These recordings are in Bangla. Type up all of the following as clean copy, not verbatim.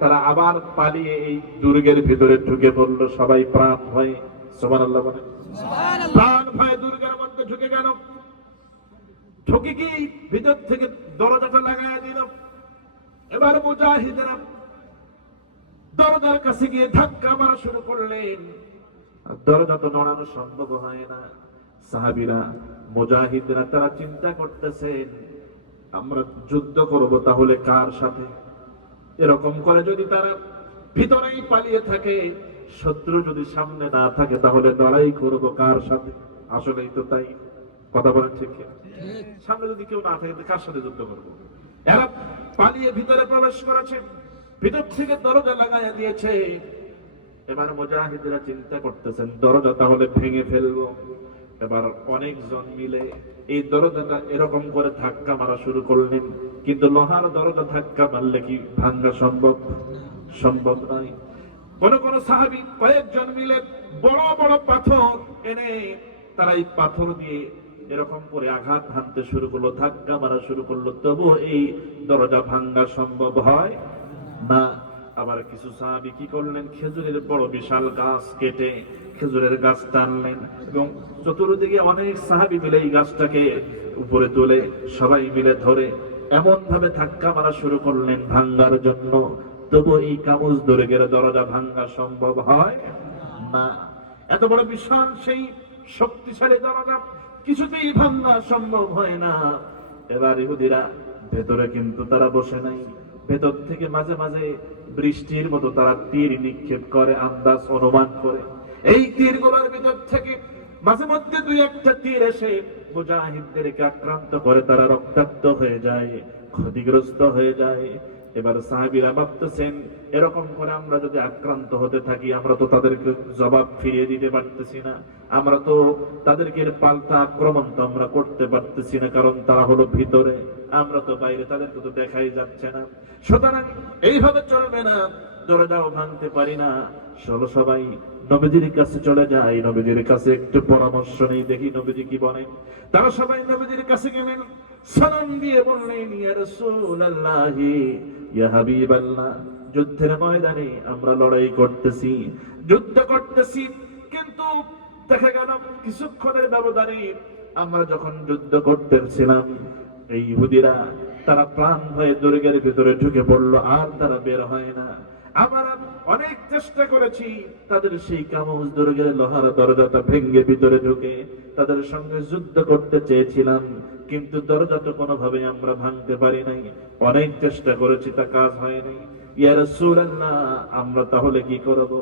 তারা আবার পালিয়ে এই দুর্গের ভিতরে ঢুকে পড়লো, সবাই প্রাণ ভয়ে সুবহানাল্লাহ বলে, প্রাণ ভয়ে দুর্গের মধ্যে ঢুকে গেল। ঢুকে কি ভিতর থেকে দরজাটা লাগায় দিল। এবার মুজাহিদেরা দরজার কাছে গিয়ে ধাক্কা মারা শুরু করলেন। দরজা তো নড়ানো সম্ভব হয় না। সাহাবীরা মুজাহিদরা তারা চিন্তা করতেছেন, আমরা যুদ্ধ করব তাহলে কার সাথে? এরকম করে যদি তারা ভিতরেই পালিয়ে থাকে, শত্রু যদি সামনে না থাকে, তাহলে লড়াই করব কার সাথে? আসলেই তো তাই, কথা বলেন ঠিক? সামনে যদি কেউ না থাকে, কার সাথে যুদ্ধ করবো? এরা পালিয়ে ভিতরে প্রবেশ করেছে, ভিতর থেকে দরজা লাগাইয়া দিয়েছে। এবার মুজাহিদরা চিন্তা করতেছেন, দরজা তাহলে ভেঙে ফেলবো। এবার অনেকজন মিলে এই দরজাটা এরকম করে ধাক্কা মারা শুরু করলেন। কিন্তু লোহার দরজা ধাক্কা মারলে কি ভাঙা সম্ভব? সম্ভব নয়। কোন কোন সাহাবী কয়েকজন মিলে বড় বড় পাথর এনে তারা এই পাথর দিয়ে এরকম করে আঘাত হানতে শুরু করলো, ধাক্কা মারা শুরু করলো, তবু এই দরজা ভাঙা সম্ভব হয় না। আবার কিছু সাহাবী কি করলেন, খেজুরের বড় বিশাল গাছ কেটে খেজুরের গাছ টানলেন এবং চতুর্দিকে অনেক সাহাবী মিলে এই গাছটাকে উপরে তুলে সবাই মিলে ধরে এমন ভাবে ধাক্কা মারা শুরু করলেন ভাঙ্গার জন্য, তবু এই কামুজ দুর্গের দরজা ভাঙ্গা সম্ভব হয় না। এত বড় বিশাল সেই শক্তিশালী দরজা কিছুতেই ভাঙ্গা সম্ভব হয় না। এবার ইহুদিরা ভেতরে কিন্তু তারা বসে নাই, ভেতর থেকে মাঝে মাঝে বৃষ্টির মতো তারা তীর নিক্ষেপ করে, আন্দাজ অনুমান করে। এই তীরগুলোর ভিতর থেকে মাঝে মধ্যে দুই একটা তীর এসে মুজাহিদদেরকে আক্রান্ত করে, তারা রক্তাক্ত হয়ে যায়, ক্ষতিগ্রস্ত হয়ে যায়। এবার সাহাবীরা ভাবতেছেন, এরকম করে আমরা যদি আক্রান্ত হতে থাকি, আমরা তো তাদেরকে জবাব ফিরিয়ে দিতে পারতেছি না, আমরা তো তাদেরকে পাল্টা আক্রমণ তো আমরা করতে পারতেছি না, কারণ তারা হলো ভিতরে, আমরা তো বাইরে, তাদেরকে তো দেখাই যাচ্ছে না। সুতরাং এইভাবে চলবে না, দরজাও ভাঙতে পারি না। চলো সবাই নবীজির কাছে চলে যাই, নবীজির কাছে একটু পরামর্শ নেই, দেখি নবীজি কি বলেন। তারা সবাই নবীজির কাছে গেলেন, সালাম দিয়ে বললেন, ইয়া রাসূলুল্লাহ, ইয়া হাবিবাল্লাহ, যুদ্ধের ময়দানে আমরা লড়াই করতেছি, যুদ্ধ করতেছি, কিন্তু দেখা গেল কিছুক্ষণের ব্যবধানে আমরা যখন যুদ্ধ করতেছিলাম, এই ইহুদিরা তারা প্রাণ ভয়ে দুর্গের ভিতরে ঢুকে পড়লো, আর তারা বের হয় না। আমরা অনেক চেষ্টা করেছি তাদের সেই কামুজ দুর্গের লোহার দরজাটা ভেঙে ভিতরে ঢুকে তাদের সঙ্গে যুদ্ধ করতে চেয়েছিলাম, কিন্তু দরজাটা কোনোভাবে আমরা ভাঙতে পারি নাই। অনেক চেষ্টা করেছি, তা কাজ হয় নাই। ইয়া রাসূলুল্লাহ, আমরা তাহলে কি করব?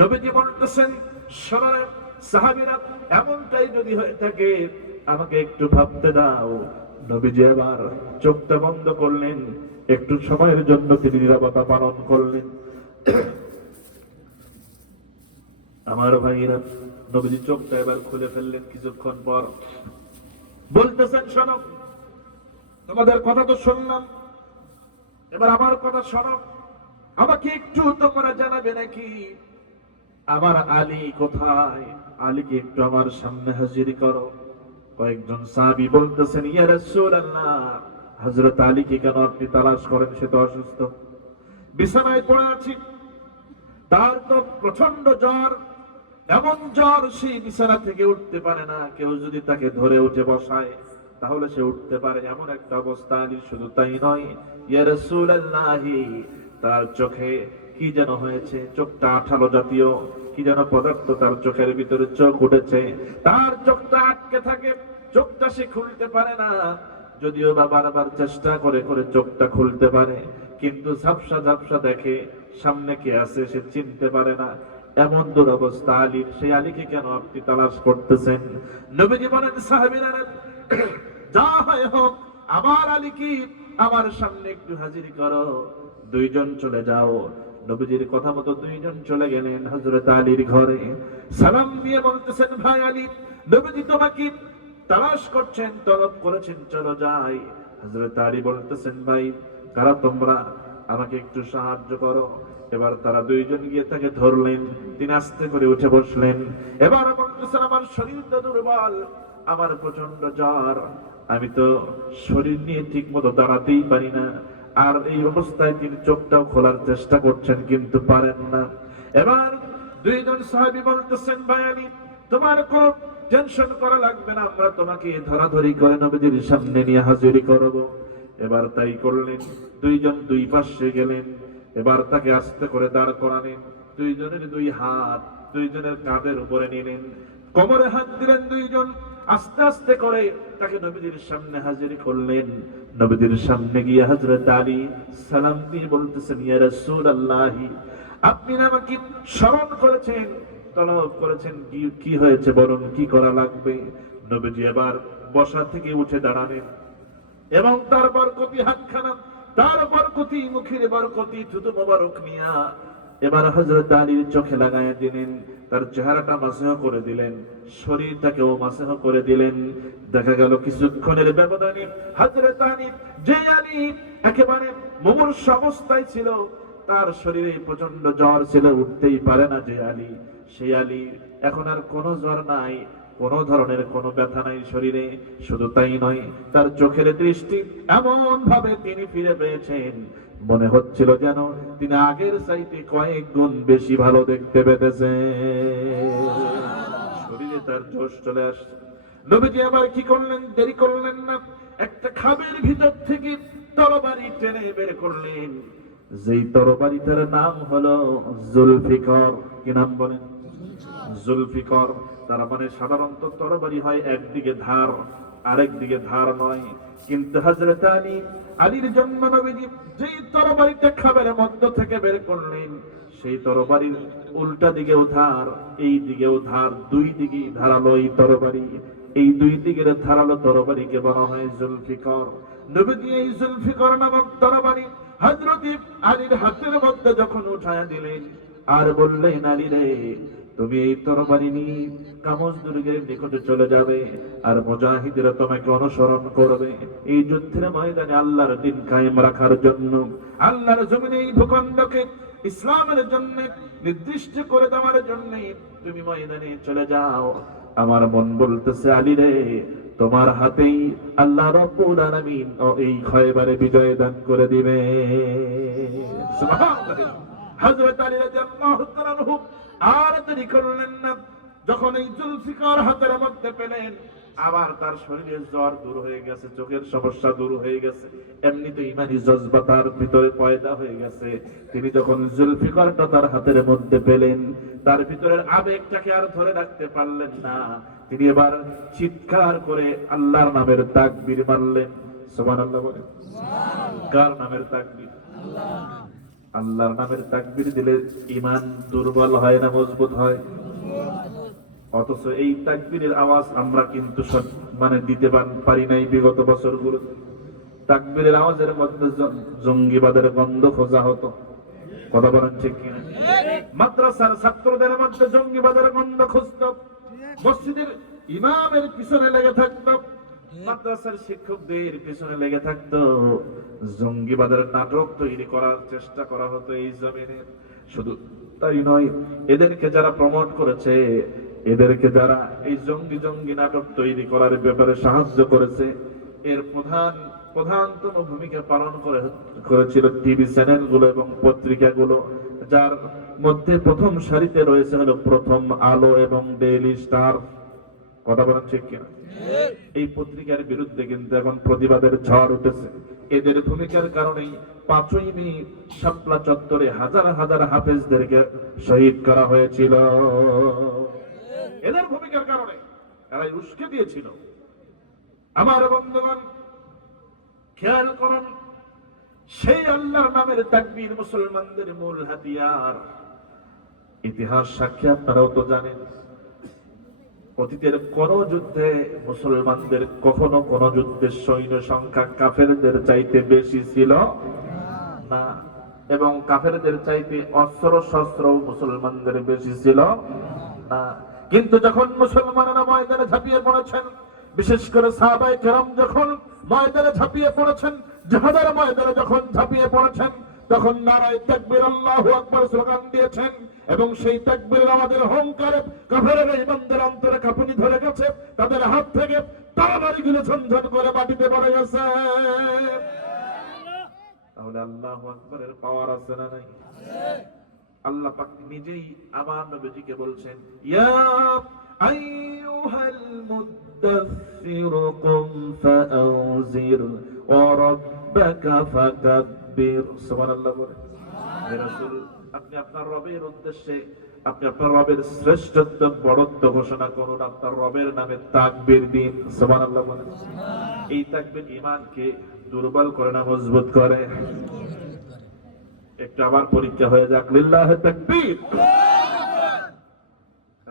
নবীজি বলতেছেন, শোনেন সাহাবীরা, এমনটাই যদি হয়ে থাকে আমাকে একটু ভাবতে দাও। নবীজি আবার চোখটা বন্ধ করলেন, একটু সময়ের জন্য তিনি নীরবতা পালন করলেন। আমার ভাইরা, নবীজি চোখটা এবার খুলে ফেললেন। কিছুক্ষণ পর বলতেছেন, শোনো, তোমাদের কথা তো শুনলাম, এবার আমার কথা শোনো, আমাকে একটু তোমরা জানাবে নাকি আমার আলী কোথায়? আলীকে একটু আমার সামনে হাজির করো। কয়েকজন সাহাবী বলতেছেন, ইয়া রাসূলুল্লাহ, হযরত আলীকে কেন আপনি তালাশ করেন? সে তো অসুস্থ, বিছানায় পড়ে আছে, তার তো প্রচন্ড জ্বর, এমন জ্বর সে বিছানা থেকে উঠতে পারে না, কেউ যদি তাকে ধরে উঠে বসায় তাহলে সে উঠতে পারে, এমন একটা অবস্থা আলীর। শুধু তাই নয়, ইয়া রাসূলুল্লাহ, তার চোখে কি যেন হয়েছে, চোখটা আঠালো জাতীয় কি যেন পদার্থ তার চোখের ভিতরে, চোখ উঠেছে, তার চোখটা আটকে থাকে, চোখটা সে খুলতে পারে না। যদিও বা বারবার চেষ্টা করে করে চোখটা খুলতে পারে, কিন্তু ঝাপসা ঝাপসা দেখে, সামনে কে আছে সে চিনতে পারে না। এমন দুরবস্থা আলীর, সেই আলীকে কেন আপনি তালাশ করতেছেন? নবীজি বলেন, সাহাবীরা, যা হয় হোক, আমার আলীকে আমার সামনে একটু হাজির করো। দুইজন চলে যাও। নবীজির কথা মতো দুইজন চলে গেলেন হযরত আলীর ঘরে। সালাম দিয়ে বলতেছেন, ভাই আলী, নবীজি তোমাকে তালাশ করছেন, তলব করেছেন, চলো যাই। হযরত আলী বলতেছেন, ভাই, কারা তোমরা? আমাকে একটু সাহায্য করো। এবার তারা দুইজন গিয়ে তাকে ধরলেন, তিনি আস্তে করে উঠে বসলেন। এবার বলতেছেন, আমার শরীরটা দুর্বল, আমার প্রচন্ড জ্বর, আমি তো শরীর নিয়ে ঠিক মতো দাঁড়াতেই পারি না, আর এই অবস্থায় তিনি চোখটাও খোলার চেষ্টা করছেন কিন্তু পারেন না। এবার দুইজন সাহাবী বলতেছেন, ভাই আলী, তোমার কোনো টেনশন করা লাগবে না, আমরা তোমাকে ধরাধরি করে নবীজির সামনে নিয়ে হাজিরি করব। এবার তাই করলেন। দুইজন দুই পাশে গেলেন, এবার তাকে আস্তে করে দাঁড় করালেন, দুইজনের দুই হাত দুইজনের কাঁধের উপরে নিলেন, কোমরে হাত দিলেন, দুইজন আস্তে আস্তে করে তাকে নবীজির সামনে হাজির করলেন। নবীজির সামনে গিয়ে হযরত আলী সালাম দিয়ে বলতেছেন, ইয়া রাসূলুল্লাহ, আপনি আমাকে স্মরণ করেছেন, তলব করেছেন, কি হয়েছে বলুন, কি করা লাগবে? নবীজি এবার বসা থেকে উঠে দাঁড়ালেন এবং তার বরকতি হাতখানা, তার বরকতি মুখের বরকতি থুতু মোবারক নিয়া এবার হযরত আলীর চোখে লাগায় দিলেন, তার চেহারাটা মাসহ করে দিলেন, শরীরটাকেও মাসহ করে দিলেন। দেখা গেল কিছুক্ষণের ব্যবধানে হযরত আলী, যে আলী একেবারে মুমূর্ষু অবস্থায় ছিল, তার শরীরে প্রচন্ড জ্বর ছিল, উঠতেই পারে না যে আলী, সেই আলী এখন আর কোনো জ্বর নাই, কোন ধরনের কোনো ব্যথা নাই শরীরে। শুধু তাই নয়, তার চোখের দৃষ্টি এমন ভাবে তিনি ফিরে পেয়েছেন, মনে হচ্ছিল যেন তিনি আগের চাইতে কয়েক গুণ বেশি ভালো দেখতে পেতেছেন। শরীরে তার জোশ চলে আসছে। নবীজি আবার কি করলেন, দেরি করলেন না, একটা খামের ভিতর থেকে তরবারি টেনে বের করলেন। যেই তরবারিটার নাম হলো জুলফিকার। কি নাম বলেন? জুলফিকার। তার মানে সাধারণত তরবারি হয় একদিকে ধার, আরেক দিকে ধার নয়, কিন্তু হযরত আলীর জন্য নবীজি যেই তরবারিটা খাবের মধ্য থেকে বের করলেন, সেই তরবারির উল্টা দিকেও ধার, এই দিকেও ধার, দুই দিকেই ধারালো এই তরবারি। এই দুই দিকের ধারালো তরবারিকে বলা হয় জুলফিকার। নবীজি এই জুলফিকার নামক তরবারি হযরত আলীর হাতের মধ্যে যখন উঠায়া দিলেন আর বললেন, আলী রে, তুমি এই তরবারি নিয়ে কামস দুর্গের নিকটে চলে যাবে, আর মুজাহিদরা তোমাকে অনুসরণ করবে এই যুদ্ধের ময়দানে আল্লাহর দ্বীন কায়েম রাখার জন্য, আল্লাহর জমিনে এই ভূখণ্ডকে ইসলামের জন্য নির্দিষ্ট করে দেওয়ার জন্য তুমি ময়দানে চলে যাও। আমার মন বলতেছে, আলী রে, তোমার হাতেই আল্লাহ রাব্বুল আলামিন এই খয়বারে বিজয় দান করে দিবে। সুবহানাল্লাহ। হযরত আলী রাদিয়াল্লাহু তাআলা আনহু আর দেরি করলেন না, যখন এই জুলফিকার হাতের মধ্যে পেলেন, আবার তার শরীরের জ্বর দূর হয়ে গেছে, চোখের সমস্যা দূর হয়ে গেছে, এমনিতে ইমানি জজবা তার ভিতরে পয়দা হয়ে গেছে। তিনি যখন জুলফিকারটা তার হাতের মধ্যে পেলেন, তার ভিতরের আবেগটাকে আর ধরে রাখতে পারলেন না, তিনি এবার চিৎকার করে আল্লাহর নামের তাকবীর মারলেন। সুবহানাল্লাহ বলেন। কার নামের তাকবীর? আল্লাহর নামের তাকবীর দিলে ঈমান দুর্বল হয় না মজবুত হয়? অথচ এই তাকবীরের আওয়াজ আমরা কিন্তু মানে দিতে পারি নাই বিগত বছরগুলো। তাকবীরের আওয়াজের মধ্যে জঙ্গিবাদের গন্ধ খোঁজা হতো। কথা বলেন ঠিক কিনা? মাদ্রাসার ছাত্রদের মধ্যে জঙ্গিবাদের গন্ধ খুঁজত, মসজিদের ইমামের পিছনে লেগে থাকতো, মাদ্রাসার শিক্ষকদের পিছনে লেগে থাকতো, জঙ্গিবাদের নাটক তৈরি করার চেষ্টা করা হতো এই জমিনে। শুধু তাই নয়, এদেরকে যারা প্রমোট করেছে, এদেরকে যারা এই জঙ্গি নাটক তৈরি করার ব্যাপারে সাহায্য করেছে, এর প্রধানতম ভূমিকা পালন করেছিল টিভি চ্যানেলগুলো এবং পত্রিকাগুলো, যার মধ্যে প্রথম সারিতে রয়েছে হলো প্রথম আলো এবং ডেইলি স্টার। কথা বলেন ঠিক কিনা? এই পত্রিকার বিরুদ্ধে কিন্তু এখন প্রতিবাদের ঝড় উঠেছে। এদের ভূমিকার কারণেই 5ই মে শাপলা চত্বরে হাজার হাজার হাফেজদেরকে শহীদ করা হয়েছিল। এদের ভূমিকার কারণে তারা উস্কে দিয়েছিল। আমার বন্ধুগণ, খেয়াল করুন, সেই আল্লাহর নামের তাকবীর মুসলমানদের মূল হাতিয়ার। ইতিহাস সাক্ষী আপনারাও তো জানেন, অতীতের কোন যুদ্ধে মুসলমানদের কখনো কোন যুদ্ধের সৈন্য সংখ্যা কাফেরদের চাইতে বেশি ছিল না, এবং কাফেরদের চাইতে অস্ত্র শস্ত্র মুসলমানদের বেশি ছিল না। কিন্তু যখন মুসলমানেরা ময়দানে ঝাঁপিয়ে পড়েছেন, বিশেষ করে সাহাবায়ে কেরাম যখন ময়দানে ঝাঁপিয়ে পড়েছেন, জিহাদের ময়দানে যখন ঝাঁপিয়ে পড়েছেন, তখন নারায়ে তাকবীর আল্লাহু আকবার স্লোগান দিয়েছেন, এবং সেই তাকবীরের আমাদের হুঙ্কারে কাফেররা ইমানদের অন্তরে কাঁপুনি ধরে গেছে, তাদের হাত থেকে তরবারিগুলো ঝনঝন করে মাটিতে পড়ে গেছে। তাহলে আল্লাহু আকবারের পাওয়ার আছে না নাই? আল্লাহ পাক নিজেই আমার নবীজিকে বলছেন, ইয়া আইয়ুহাল মুদ্দাসসির কুম ফাআউজির ওয়া রাব্বাকা ফাকাব্বির। সুবহানাল্লাহ বলে। হে রাসূল, আপনি আপনার রবের উদ্দেশ্যে, আপনি আপনার রবের শ্রেষ্ঠত্ব বড়ত্ব ঘোষণা করুন, আপনার রবের নামে তাকবীর দিন। সুবহানাল্লাহ বলে। এই তাকবীর ঈমানকে দুর্বল করে না মজবুত করে? একটু আবার পরীক্ষা হয়ে যাক, লিল্লাহি তাকবীর।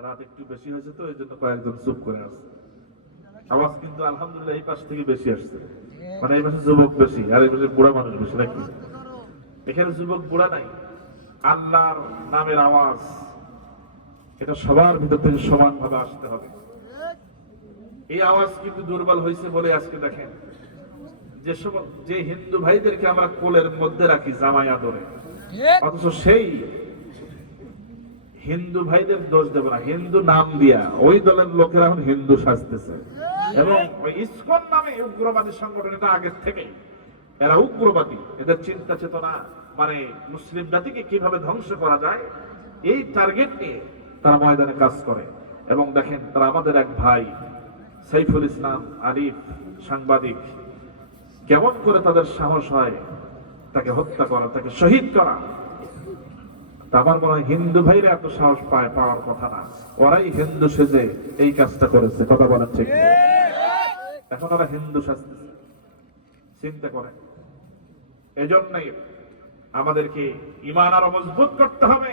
রাত একটু বেশি হয়েছে তো, এই জন্য কয়েকজন চুপ করে আছে। আওয়াজ কিন্তু আলহামদুলিল্লাহ এই পাশ থেকে বেশি আসছে, মানে এই পাশে যুবক বেশি আর এই পাশে বুড়া মানুষ বেশি নাকি? এখানে যুবক বুড়া নাই, আল্লাহর নামের আওয়াজ এটা সবার ভিতর থেকে সমান ভাবে আসতে হবে। এই আওয়াজ কিন্তু দুর্বল হয়েছে বলে আজকে দেখেন যে হিন্দু ভাইদেরকে আমরা কোলের মধ্যে রাখি জামাই আদরে, অথচ সেই হিন্দু ভাইদের দোষ দেব না, হিন্দু নাম দিয়া ওই দলের লোকেরা এখন হিন্দু সাজতেছে এবং ওই ইসকন নামে উগ্রবাদী সংগঠন, এটা আগের থেকে এরা উগ্রবাদী, এদের চিন্তা চেতনা মানে মুসলিম জাতিকে কিভাবে ধ্বংস করা যায় এই টার্গেট নিয়ে তারা ময়দানে কাজ করে। এবং দেখেন তারা আমাদের এক ভাই সাইফুল ইসলাম আরিফ সাংবাদিক, কেমন করে তাদের সাহস হয় তাকে হত্যা করা, তাকে শহীদ করা। আমার মনে হয় হিন্দু ভাইরা এত সাহস পাওয়ার কথা না, ওরাই হিন্দু সেজে এই কাজটা করেছে। কথা বলার ঠিক, এখন ওরা হিন্দু সাজতেছে, চিন্তা করেন। এজন্যই আমাদেরকে ঈমান আরো মজবুত করতে হবে,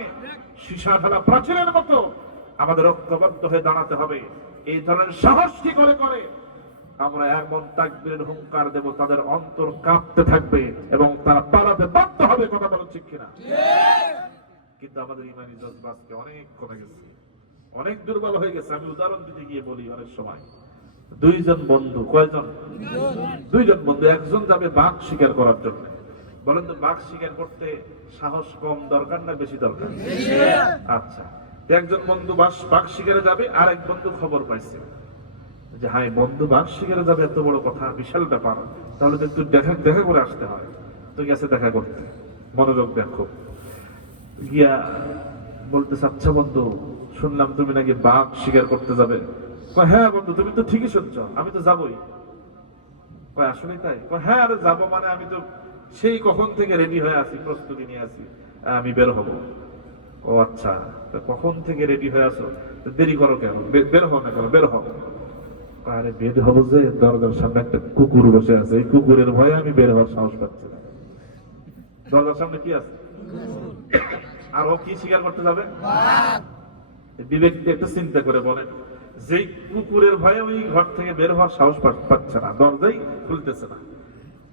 সীসা ঢালা প্রাচীরের মতো আমাদের ঐক্যবদ্ধ হয়ে দাঁড়াতে হবে। এই ধরনের সাহস কি করে করে আমরা এমন তাকবীরের হুঙ্কার দেব, তাদের অন্তর কাঁপতে থাকবে এবং তারা পালাতে বাধ্য হবে। কথা বলেন ঠিক কিনা? কিন্তু আমাদের ঈমানি জজবা আজকে অনেক কমে গেছে, অনেক দুর্বল হয়ে গেছে। আমি উদাহরণ দিতে গিয়ে বলি, অনেক সময় দুইজন বন্ধু, কয়জন? দুইজন বন্ধু, একজন যাবে বাঘ শিকার করার জন্য। বলেন তো বাঘ শিকার করতে সাহস কম দরকার না বেশি দরকার? আচ্ছা, একজন বন্ধু বাঘ শিকারে যাবে, আর এক বন্ধু খবর পাইছে যে হ্যাঁ বন্ধু বাঘ শিকারে যাবে, এত বড় কথা, বিশাল ব্যাপার, তাহলে তো একটু দেখা করে আসতে হয়। তো গেছে দেখা করতে, মনোযোগ দেখো, গিয়া বলতেছে, আচ্ছা বন্ধু শুনলাম তুমি নাকি বাঘ শিকার করতে যাবে। হ্যাঁ বন্ধু তুমি তো ঠিকই শুনছ, আমি তো যাবোই। আসলে তাই? হ্যাঁ আরে যাবো মানে আমি তো সেই কখন থেকে রেডি হয়ে আছি, প্রস্তুতি নিয়ে আছি, আমি বের হব। ও আচ্ছা, কখন থেকে রেডি হয়ে আছো, দেরি করো কেন, বের হও না কেন, বের হও। আরে বের হবো যে দরজার সামনে একটা কুকুর বসে আছে, এই কুকুরের ভয়ে আমি বের হওয়ার সাহস পাচ্ছি না। দরজার সামনে কি আছে? আর ও কি শিকার করতে যাবে? বিবেক দিয়ে একটু চিন্তা করে বলেন, যেই কুকুরের ভয়ে ওই ঘর থেকে বের হওয়ার সাহস পাচ্ছে না, দরজাই খুলতেছে না,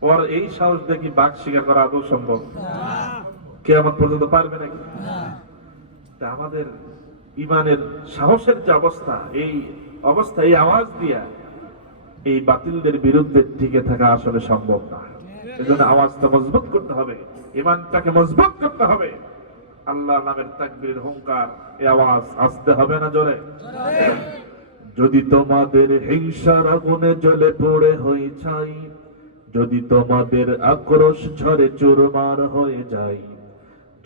ওর এই সাহস দেখি বাঘ শিকার করা আদৌ সম্ভব? কিয়ামত পর্যন্ত পারবে নাকি? আমাদের ঈমানের সাহসের যে অবস্থা, এই অবস্থা, এই আওয়াজ দিয়া এই বাতিলদের বিরুদ্ধে টিকে থাকা আসলে সম্ভব না। এজন্য আওয়াজটা মজবুত করতে হবে, ঈমানটাকে মজবুত করতে হবে। আল্লাহর নামের তাকবীরের হুঙ্কার, এই আওয়াজ আসতে হবে না জোরে? যদি তোমাদের হিংসার আগুনে জ্বলে পড়ে হয়ে ছাই, যদি তোমাদের আক্রোশ ঝরে চুরমার হয়ে যায়,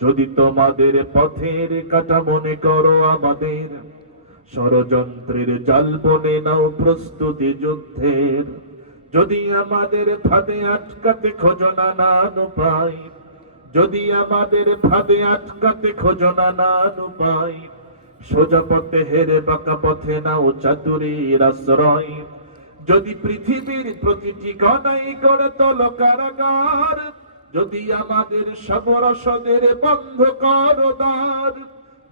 যদি তোমাদের পথের কাটা মনে করো আমাদের, ষড়যন্ত্রের জাল বনে নাও প্রস্তুতি যুদ্ধের, যদি আমাদের ফাঁদে আটকাতে খোঁজো নানান উপায়, যদি আমাদের ফাঁদে আটকাতে খোঁজো নানান উপায়, সোজা পথে হেরে বাঁকা পথে নাও চাতুরীর আশ্রয়, যদি পৃথিবীর প্রতিটি কণাই করে তোলো কারাগার, যদি আমাদের সব রসদের বন্ধ করো দ্বার,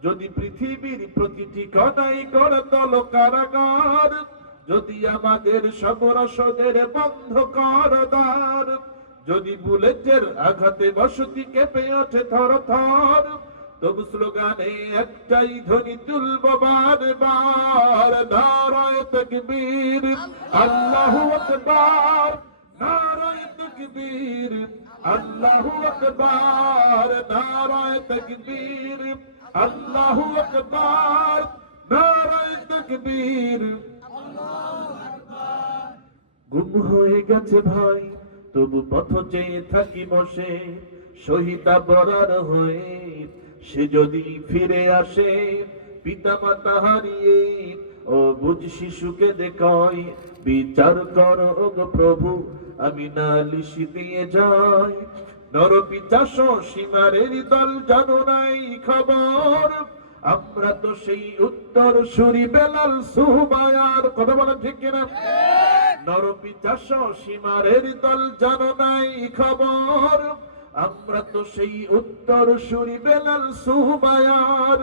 যদি পৃথিবীর প্রতিটি কণাই করে তোলো কারাগার, যদি আমাদের সব রসদের বন্ধ করো দ্বার, যদি বুলেটের আঘাতে বসতি কেঁপে ওঠে থর থর, তবু স্লোগানে একটাই ধ্বনি তুলবো বারবার, নারায়ে তাকবীর, আল্লাহু আকবার, নারায়ে তাকবীর, আল্লাহু আকবার, নারায়ে তাকবীর, আল্লাহু আকবার, নারায়ে তাকবীর। গুম হয়ে গেছে ভাই তবু পথ চেয়ে থাকি বসে শহীদা বরার হয়ে। সে যদি ফিরে আসে পিতা মাতা হারিয়ে, ও বুঝ শিশুকে দেখায় বিচার কর গো প্রভু, আমি নালিশ দিয়ে যাই। নরপিচাস সীমারের দল জানো নাই খবর, আমরা তো সেই উত্তর সুরি বেলাল সুমায়ার। কথা বলেন ঠিক কিনা? নরপিচাস সীমারের দল জানো নাই খবর, আমরা তো সেই উত্তর সুরি বেলাল সুমায়ার।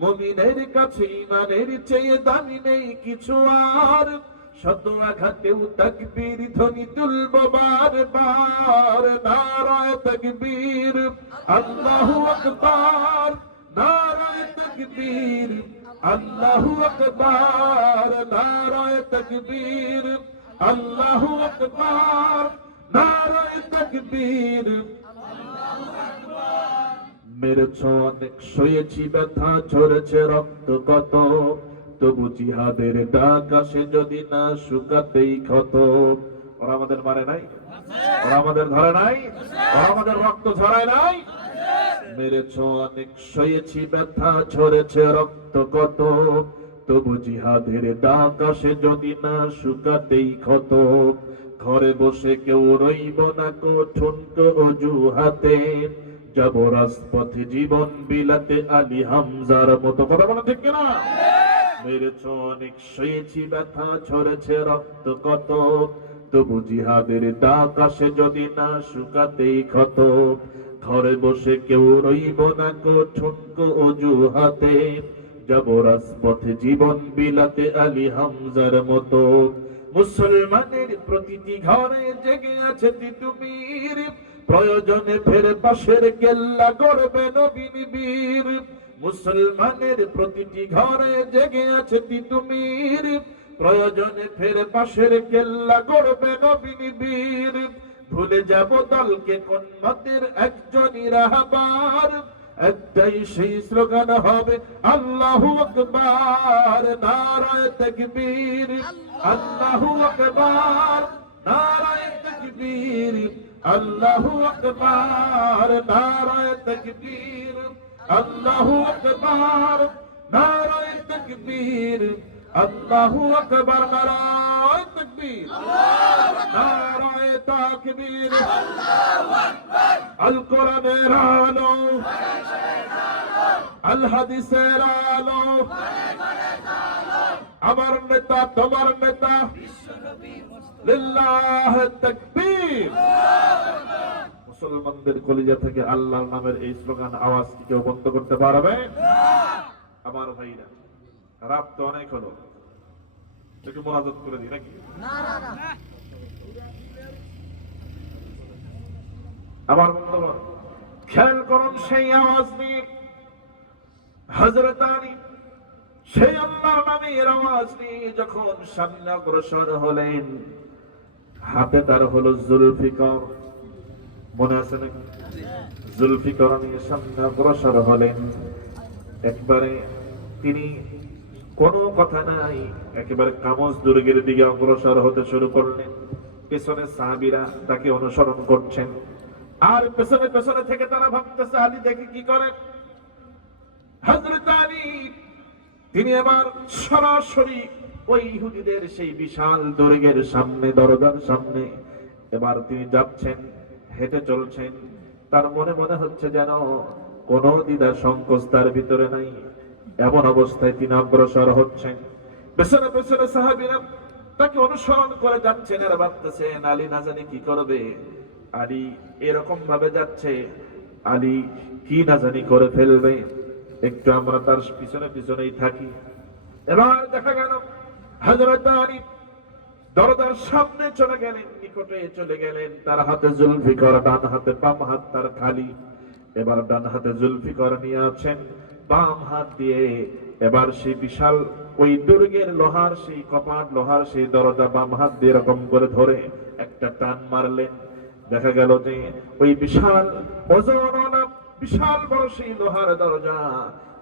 মুমিনের কাছে ঈমানের চেয়ে দামি নেই কিছু আর, শত আঘাতেও তাকবীর ধ্বনি তুলব বারবার। নারায়ে তাকবীর, আল্লাহু আকবার, নারায়ে তাকবীর, আল্লাহু আকবার, নারায়ে তাকবীর, আল্লাহু আকবার, নারায়ে তাকবীর। মেরেছ অনেক, সয়েছি ব্যথা, ঝরেছে রক্ত কত, তবু জিহাদের ডাক আসে যদি না শুকাতেই ক্ষত। ওরা আমাদের মারে নাই, ওরা আমাদের ধরে নাই, ওরা আমাদের রক্ত ঝরায় নাই। মেরেছ অনেক, সয়েছি ব্যথা, ঝরেছে রক্ত কত, তবু জিহাদের ডাক আসে যদি না শুকাতেই ক্ষত। ঘরে বসে কেউ রইব না কো ঠুনকো অজুহাতে, যাব রাজপথে জীবন বিলাতে আলী হামজার মতো। কথা বলা ঠিক কিনা? মেরেছ অনেক, সয়েছি ব্যথা, ঝরেছে রক্ত কত, তবু জিহাদের ডাক আসে যদি না শুকাতেই ক্ষত। ঘরে বসে কেউ রইব না কো ঠুনকো অজুহাতে, যাব রাজপথে জীবন বিলাতে আলী হামজার মতো। মুসলমানের প্রতিটি ঘরে জেগে আছে তিতুমির, প্রয়োজনে ফের পাশের কেল্লা গড়বে নবীন বীর। মুসলমানের প্রতিটি ঘরে জেগে আছে তিতুমির, প্রয়োজনে ফের পাশের কেল্লা গড়বে নবীন বীর। ভুলে যাব দলকে কোন মতের একজনই রাহবার, একটাই সেই স্লোগান হবে আল্লাহু আকবার। নারায়ে তাকবীর, আল্লাহু আকবার, নারায়ে তাকবীর, আল্লাহু আকবার, নারায়ে তাকবীর, আল্লাহু আকবার, নারায়ে তাকবীর, আল্লাহু আকবার, নারায়ে তাকবীর, নারায়ে তাকবীর, আল্লাহু আকবার। আল কোরআনের আলো, আল হাদিসের আলো, আমার নেতা তোমার নেতা, লিল্লাহ তাকবীর। মুসলমানদের কলিজা থেকে আল্লাহর নামের এই স্লোগান আওয়াজ কি কেউ বন্ধ করতে পারবে? আমার ভাইরা, রাত তো অনেক হলো, একটু মোনাজাত করে দিই নাকি? আমার বন্ধুরা খেয়াল করুন, সেই আওয়াজ নিয়ে হযরত আলী সেই আল্লাহর নামের আওয়াজ নিয়ে যখন সামনে অগ্রসর হলেন, হাতে তার হলো জুলফিকার, মনে আছে নাকি? জুলফিকার নিয়ে সামনে অগ্রসর হলেন। একবারে তিনি কোনো কথা নাই, একেবারে কামজ দুর্গের দিকে অগ্রসর হতে শুরু করলেন। পেছনে সাহাবীরা তাকে অনুসরণ করছেন, আর পেছনে পেছনে থেকে তারা ভাবতেছে আলী দেখে কি করে। হযরত আলী তিনি এবার সরাসরি ওই ইহুদিদের সেই বিশাল দুর্গের সামনে, দরজার সামনে এবার তিনি যাচ্ছেন, হেঁটে চলছেন। তার মনে মনে হচ্ছে যেন কোনো দ্বিধা সংকোচ তার ভিতরে নাই, এমন অবস্থায় তিনি অগ্রসর হচ্ছেন। পেছনে পেছনে সাহাবীরা তাকে অনুসরণ করে যাচ্ছেন, আর ভাবতেছেন আলী না জানি কি করবে, আলী এরকম ভাবে যাচ্ছে, আলী কি না জানি করে ফেলবে, একটু আমরা তার পিছনে পিছনেই থাকি। এবার দেখা গেল হযরত আলী দরজার সামনে চলে গেলেন, নিকটে চলে গেলেন। তার হাতে জুলফিকার, ডান হাতে, বাম হাত তার খালি। এবার ডান হাতে জুলফিকার নিয়ে আছেন, বাম হাত দিয়ে এবার সেই বিশাল ওই দুর্গের লোহার সেই কপাট, লোহার সেই দরজা বাম হাত দিয়ে এরকম করে ধরে একটা টান মারলেন। দেখা গেল যে ওই বিশাল ওজনওয়ালা বিশাল বড় সেই লোহার দরজা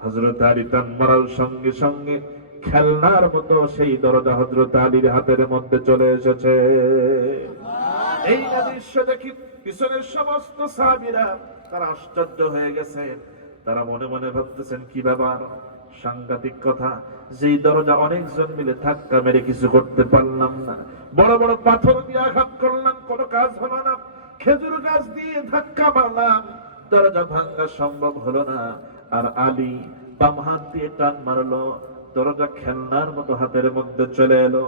হযরত আলী টান মারার সঙ্গে সঙ্গে খেলনার মতো সেই দরজা হযরত আলীর হাতের মধ্যে চলে এসেছে। এই দৃশ্য দেখি পিছনের সমস্ত সাহাবীরা তারা আশ্চর্য হয়ে গেছেন। তারা মনে মনে ভাবতেছেন কি ব্যাপার, সাংঘাতিক কথা, যেই দরজা অনেকজন মিলে ধাক্কা মেরে কিছু করতে পারলাম না, বড় বড় পাথর দিয়ে আঘাত করলাম, কোনো কাজ হলো না, খেজুর গাছ দিয়ে ধাক্কা মারলাম, দরজা ভাঙা সম্ভব হলো না, আর আলী বাম হাত দিয়ে টান মারলো, দরজা খেলনার মতো হাতের মধ্যে চলে এলো।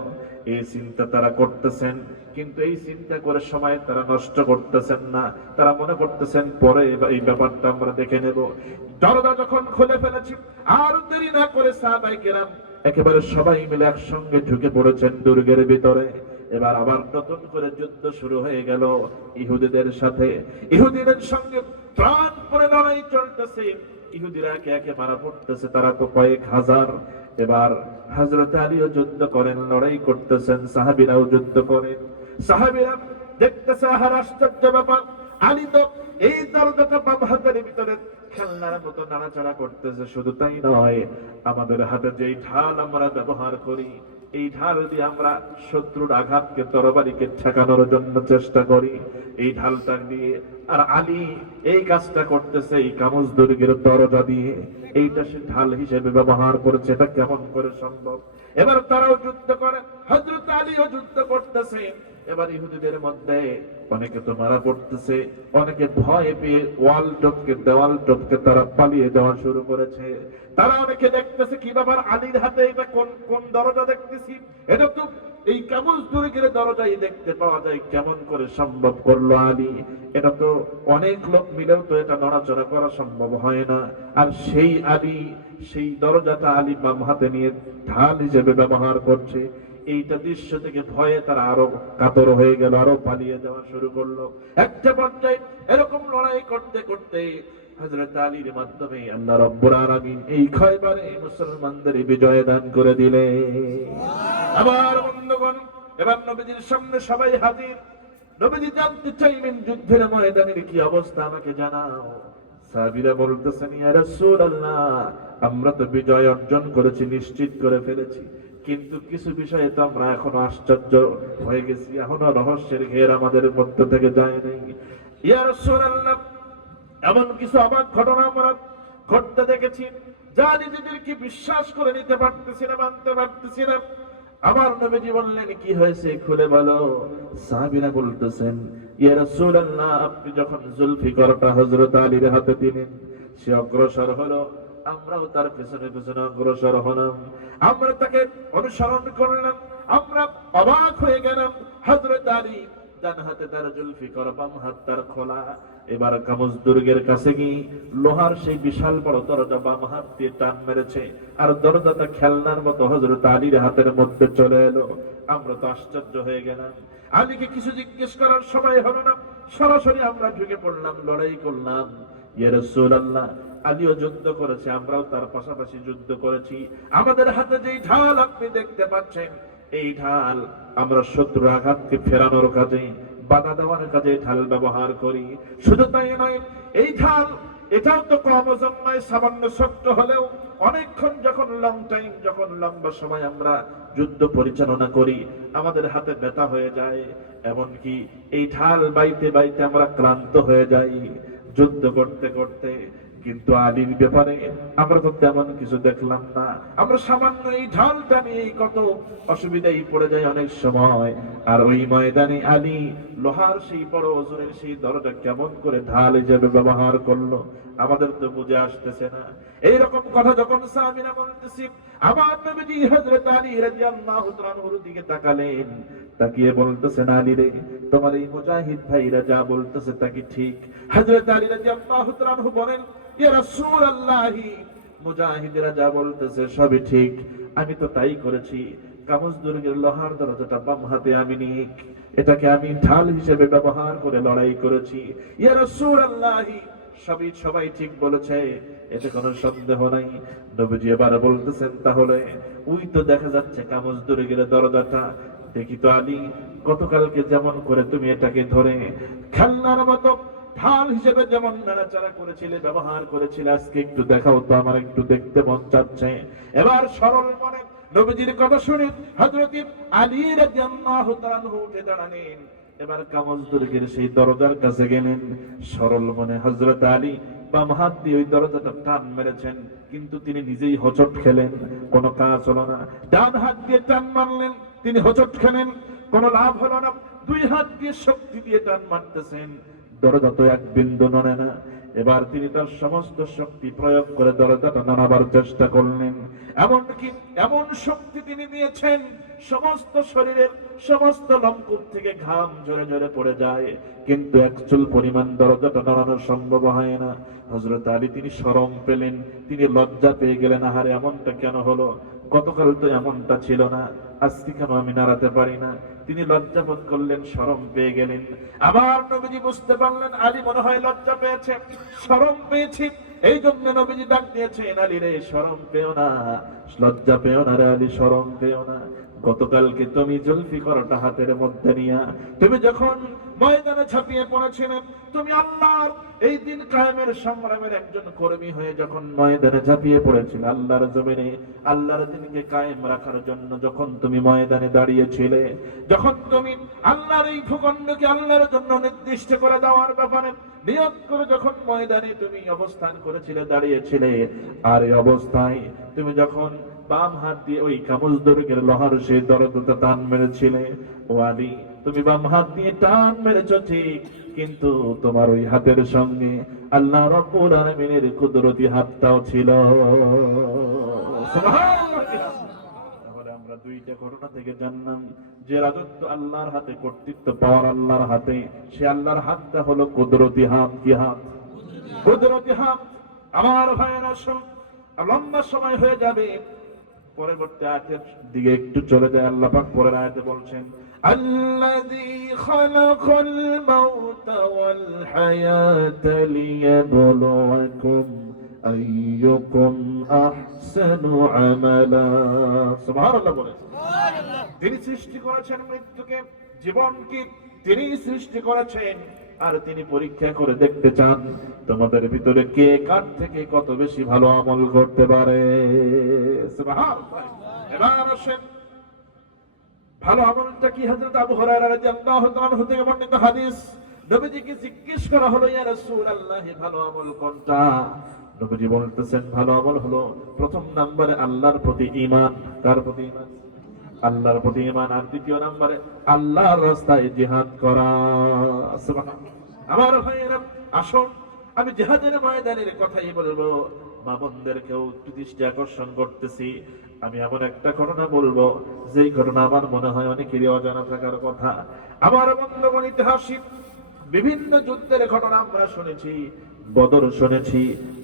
এই চিন্তা তারা করতেছেন, কিন্তু এই চিন্তা করে সময় তারা নষ্ট করতেছেন না। তারা মনে করতেছেন পরে এই ব্যাপারটা আমরা দেখে নেব। দরজা যখন খুলে ফেলেছি, আর দেরি না করে সাহাবায়ে কেরাম একেবারে সবাই মিলে একসঙ্গে ঢুকে পড়েছেন দুর্গের ভিতরে। এবার আবার নতুন করে যুদ্ধ শুরু হয়ে গেল ইহুদিদের সাথে। ইহুদিদের সঙ্গে প্রাণপণে লড়াই চলতেছে। ইহুদিরা একে একে মারা পড়তেছে, তারা তো কয়েক হাজার। এবার হযরত আলীও যুদ্ধ করেন, লড়াই করতেছেন, সাহাবীরাও যুদ্ধ করেন। সাহাবীরা দেখতেছে আহার আশ্চর্য ব্যাপার, আলী তো এই দরজাটা বাম হাতের ভিতরে খেলনার মতো নাড়াচাড়া করতেছে। শুধু তাই নয়, আমাদের হাতে যেই ঢাল আমরা ব্যবহার করি, এই ঢাল দিয়ে আমরা শত্রুর আঘাতকে, তরবারিকে ঠেকানোর জন্য চেষ্টা করি, এই ঢালটা দিয়ে। আর আলী এই কাজটা করতেছে এই কামুজ দুর্গের দরজা দিয়ে, এইটা সে ঢাল হিসেবে ব্যবহার করেছে। এটা কেমন করে সম্ভব? এবার তারাও যুদ্ধ করে, হযরত আলীও যুদ্ধ করতেছে। এবার ইহুদিদের মধ্যে অনেকে তো মারা পড়তেছে, অনেকে ভয় পেয়ে ওয়াল টপকে, দেওয়াল টপকে তারা পালিয়ে যাওয়া শুরু করেছে। তারা অনেকে দেখতেছে কি ব্যাপার, আলীর হাতে এটা কোন দরজা দেখতেছি, এটা তো এই কামুজ দুর্গের দরজাই দেখতে পাওয়া যায়, কেমন করে সম্ভব করলো আলী? এটা তো অনেক লোক মিলেও তো এটা নড়াচড়া করা সম্ভব হয় না। আর সেই আলী সেই দরজাটা আলী বাম হাতে নিয়ে ঢাল হিসেবে ব্যবহার করছে। এইটা দৃশ্য থেকে ভয়ে তারা আরো কাতর হয়ে গেল, আরো পালিয়ে যাওয়া শুরু করলো। একটা পর্যায়ে এরকম লড়াই করতে করতে হযরত আলীর মাধ্যমে আল্লাহ রাব্বুল আলামিন এই খয়বারে মুসলমানদের বিজয় দান করে দিলেন। আবার বন্ধুগণ, এবার নবীজির সামনে সবাই হাজির। নবীজি জানতে চাইলেন যুদ্ধের ময়দানের কি অবস্থা, আমাকে জানাও। সাহাবীরা বলতেছেন, ইয়া রাসূলুল্লাহ, আমরা তো বিজয় অর্জন করেছি, নিশ্চিত করে ফেলেছি, কিন্তু কিছু বিষয়ে তো আমরা এখনো আশ্চর্য হয়ে গেছি, এখনো রহস্যের ঘের আমাদের মধ্য থেকে যায় নাই। ইয়া রাসূলুল্লাহ, এমন কিছু অবাক ঘটনা আমরা ঘটতে দেখেছি, যা নিজেদেরকে বিশ্বাস করে নিতে পারতেছি না, মানতে পারতেছি না। আমার নবীজি বললেন, কি হয়েছে খুলে বলো। সাহাবীরা বলতেছেন, ইয়া রাসূলুল্লাহ, আপনি যখন জুলফিকারটা হযরত আলীর হাতে দিলেন, সে অগ্রসর হলো, আমরাও তার পেছনে পেছনে অগ্রসর হলাম, আমরা তাকে অনুসরণ করলাম। আমরা অবাক হয়ে গেলাম, হযরত আলী ডান হাতে তার জুলফিকার, বাম হাত তার খোলা। এবার কামুজ দুর্গের কাছে গিয়ে লোহার সেই বিশাল বড় দরজা বাম হাত দিয়ে টান মেরেছে, আর দরজাটা খেলনার মতো হযরত আলীর হাতের মধ্যে চলে এলো। আমরা তো আশ্চর্য হয়ে গেলাম। আলীকে কিছু জিজ্ঞেস করার সময় হলো না, সরাসরি আমরা ঢুকে পড়লাম, লড়াই করলাম। ইয়া রাসূলুল্লাহ, আলীও যুদ্ধ করেছে, আমরাও তার পাশাপাশি যুদ্ধ করেছি। আমাদের হাতে যেই ঢাল আপনি দেখতে পাচ্ছেন, এই ঢাল আমরা শত্রুর আঘাতকে ফেরানোর কাজে, বাধা দেওয়ার কাজে ঢাল ব্যবহার করি। শুধু তাই নয়, এই ঢাল এটাও তো কম ওজন নয়, সামান্য ছোট্ট হলেও অনেকক্ষণ যখন লম্বা সময় আমরা যুদ্ধ পরিচালনা করি, আমাদের হাতে ব্যথা হয়ে যায়, এমনকি এই ঢাল বাইতে বাইতে আমরা ক্লান্ত হয়ে যাই যুদ্ধ করতে করতে। কিন্তু আলীর ব্যাপারে আমরা তো তেমন কিছু দেখলাম না, আমরা সামান্য এই ঢালটা নিয়ে কত অসুবিধায় পড়ে যাই অনেক সময়। আর ওই ময়দানে আলী লোহার সেই বড় ওজনের সেই দরজা কেমন করে ঢাল হিসেবে ব্যবহার করলো, আমাদের তো বুঝে আসতেছে না। এইরকম কথা যখন সাহাবীরা বলতেছি, আমার নবীজি হযরত আলী রাদিয়াল্লাহু তাআলা আনহুর দিকে তাকালেন, তাকিয়ে বলতেছেন, আলী রে, তোমার এই মুজাহিদ ভাইরা যা বলতেছে তা কি ঠিক? হযরত আলী রাদিয়াল্লাহু তাআলা আনহু বলেন, ইয়া রাসূলুল্লাহ, মুজাহিদরা যা বলতেছে সবই ঠিক, আমি তো তাই করেছি। কামুজ দুর্গের লোহার দরজাটা বাম হাতে আমি নিয়ে এটাকে আমি ঢাল হিসেবে ব্যবহার করে লড়াই করেছি। ইয়া রাসূলুল্লাহ, সবাই ঠিক বলেছে, এতে কোনো সন্দেহ নাই। নবীজি এবার বলতেছেন, তাহলে ওই তো দেখা যাচ্ছে কামুজ দুর্গের দরজাটা, দেখি তো আলী, গতকালকে যেমন করে তুমি এটাকে ধরে খেলনার মতো ঢাল হিসেবে যেমন নাড়াচাড়া করেছিলে, ব্যবহার করেছিলে, আজকে একটু দেখাও তো, আমার একটু দেখতে মন চাচ্ছে। এবার সরল মনে নবীজির কথা শুনে হযরত আলী রাদিয়াল্লাহু তাআলা আনহু উঠে দাঁড়ালেন, এবার কামজ দুর্গের সেই দরজার কাছে গেলেন, সরল মনে হযরত আলী বাম হাত দিয়ে ওই দরজাটা টান মেরেছেন, কিন্তু তিনি নিজেই হোঁচট খেলেন, কোনো কাজ হলো না। ডান হাত দিয়ে টান মারলেন, তিনি হোঁচট খেলেন, কোনো লাভ হলো না। দুই হাত দিয়ে শক্তি দিয়ে টান মারতেছেন, দরজা তো এক বিন্দু নড়ে না। এবার তিনি তার সমস্ত শক্তি প্রয়োগ করে দরজাটা নাড়াবার চেষ্টা করলেন। এমনকি এমন শক্তি তিনি দিয়েছেন, সমস্ত শরীরের সমস্ত লোমকূপ থেকে ঘাম ঝরে ঝরে পড়ে যায়, কিন্তু এক চুল পরিমাণ দরজাটা নাড়ানো সম্ভব হয় না। হযরত আলী তিনি শরম পেলেন, তিনি লজ্জা পেয়ে গেলেন, আহারে এমনটা কেন হলো, গতকাল তো এমনটা ছিল না, আজকে কেন আমি নাড়াতে পারি না। তিনি লজ্জা বোধ করলেন, শরম পেয়ে গেলেন। আমার নবীজি বুঝতে পারলেন আলী মনে হয় লজ্জা পেয়েছে, শরম পেয়েছি, এই জন্য নবীজি ডাক দিয়েছেন, আলী রে শরম পেও না, লজ্জা পেও না রে আলী, শরম পেও না। গতকালকে তুমি জুলফিকারটা হাতের মধ্যে নিয়া তুমি যখন ময়দানে ঝাঁপিয়ে পড়েছিলেন, তুমি আল্লাহর এই দিন কায়েমের সংগ্রামের একজন কর্মী হয়ে যখন ময়দানে ঝাঁপিয়ে পড়েছিলে, আল্লাহর জমিনে আল্লাহর দিনকে কায়েম রাখার জন্য যখন তুমি ময়দানে দাঁড়িয়েছিলে, যখন তুমি আল্লাহর এই ভূখণ্ডকে আল্লাহর জন্য নির্দিষ্ট করে দেওয়ার ব্যাপারে নিয়ত করে যখন ময়দানে তুমি অবস্থান করেছিলে, দাঁড়িয়েছিলে, আর এই অবস্থায় তুমি যখন বাম হাত দিয়ে ওই কামজ দুর্গের লোহার সেই দরজাটা টান মেরেছিলে, ও আলী তুমি বাম হাত দিয়ে টান মেরেছ ঠিক, কিন্তু তোমার ওই হাতের সঙ্গে আল্লাহ রাব্বুল আলামিনের কুদরতি হাতটাও ছিল। তাহলে আমরা দুইটা ঘটনা থেকে জানলাম যে রাজত্ব আল্লাহর হাতে, কর্তৃত্ব পাওয়ার আল্লাহর হাতে, সে আল্লাহর হাতটা হলো কুদরতি হাত। কি হাত? কুদরতি হাত। আমার ভাইয়েরা শুনুন, লম্বা সময় হয়ে যাবে, পরবর্তী আয়াতের দিকে একটু চলে যায়। আল্লাহ পাক পরের আয়াতে বলছেন, আল্লাযী খালাকাল মাউতা ওয়াল হায়াতা লিয়াবলুয়াকুম আইয়ুকুম আহসানু আমালা। সুবহানাল্লাহ বলেন। সুবহানাল্লাহ। তিনি সৃষ্টি করেছেন মৃত্যুকে, জীবনকে তিনি সৃষ্টি করেছেন, আর তিনি পরীক্ষা করে দেখতে চান তোমাদের ভিতরে কে কার থেকে কত বেশি ভালো আমল করতে পারে। সুবহানাল্লাহ। এবার আসেন, ভালো আমলটা কি? হযরত আবু হুরায়রা রাদিয়াল্লাহু তাআলা থেকে বর্ণিত হাদিস, নবীজিকে জিজ্ঞেস করা হলো, ইয়া রাসূলুল্লাহ ভালো আমল কোনটা? নবীজি বলতেছেন ভালো আমল হলো প্রথম নম্বরে আল্লাহর প্রতি ঈমান। কার প্রতি ঈমান? আল্লাহর প্রতি ঈমান। আর দ্বিতীয় নম্বরে আল্লাহর রাস্তায় জিহাদ করা। সুবহানাল্লাহ। আমার ভাইয়েরা আসুন, আমি জিহাদের ময়দানের কথাই বলবো, মা বোনদেরকেও দৃষ্টি আকর্ষণ করতেছি। আমি এমন একটা ঘটনা বলবো, যেই ঘটনা আমার মনে হয় অনেকেরই অজানা থাকার কথা। আমার বন্ধুগণ, ইতিহাসিক বিভিন্ন যুদ্ধের ঘটনা আমরা শুনেছি, বদর শুনেছি,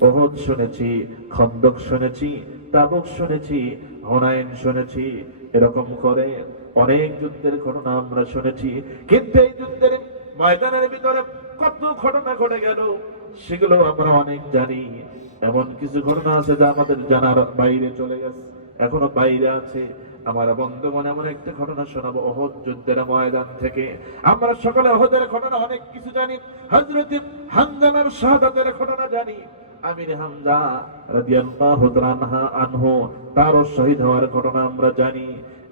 উহুদ শুনেছি, খন্দক শুনেছি, তাবুক শুনেছি, হুনাইন শুনেছি, এরকম করে অনেক যুদ্ধের ঘটনা আমরা শুনেছি। কিন্তু এই যুদ্ধের ময়দানের ভিতরে কত ঘটনা ঘটে গেল, সেগুলো আমরা অনেক জানি। এমন কিছু ঘটনা আছে যা আমাদের জানার বাইরে চলে গেছে, এখনো বাইরে আছে। আমার বন্ধুগণ, এমন একটা ঘটনা শোনাবো উহুদ যুদ্ধের ময়দান থেকে। আমরা সকলে উহুদের ঘটনা অনেক কিছু জানি, হযরত হামজার শাহাদাতের ঘটনা জানি, আমির হামজা রাদিয়াল্লাহু তাআলা আনহু তার শহীদ হওয়ার ঘটনা আমরা জানি,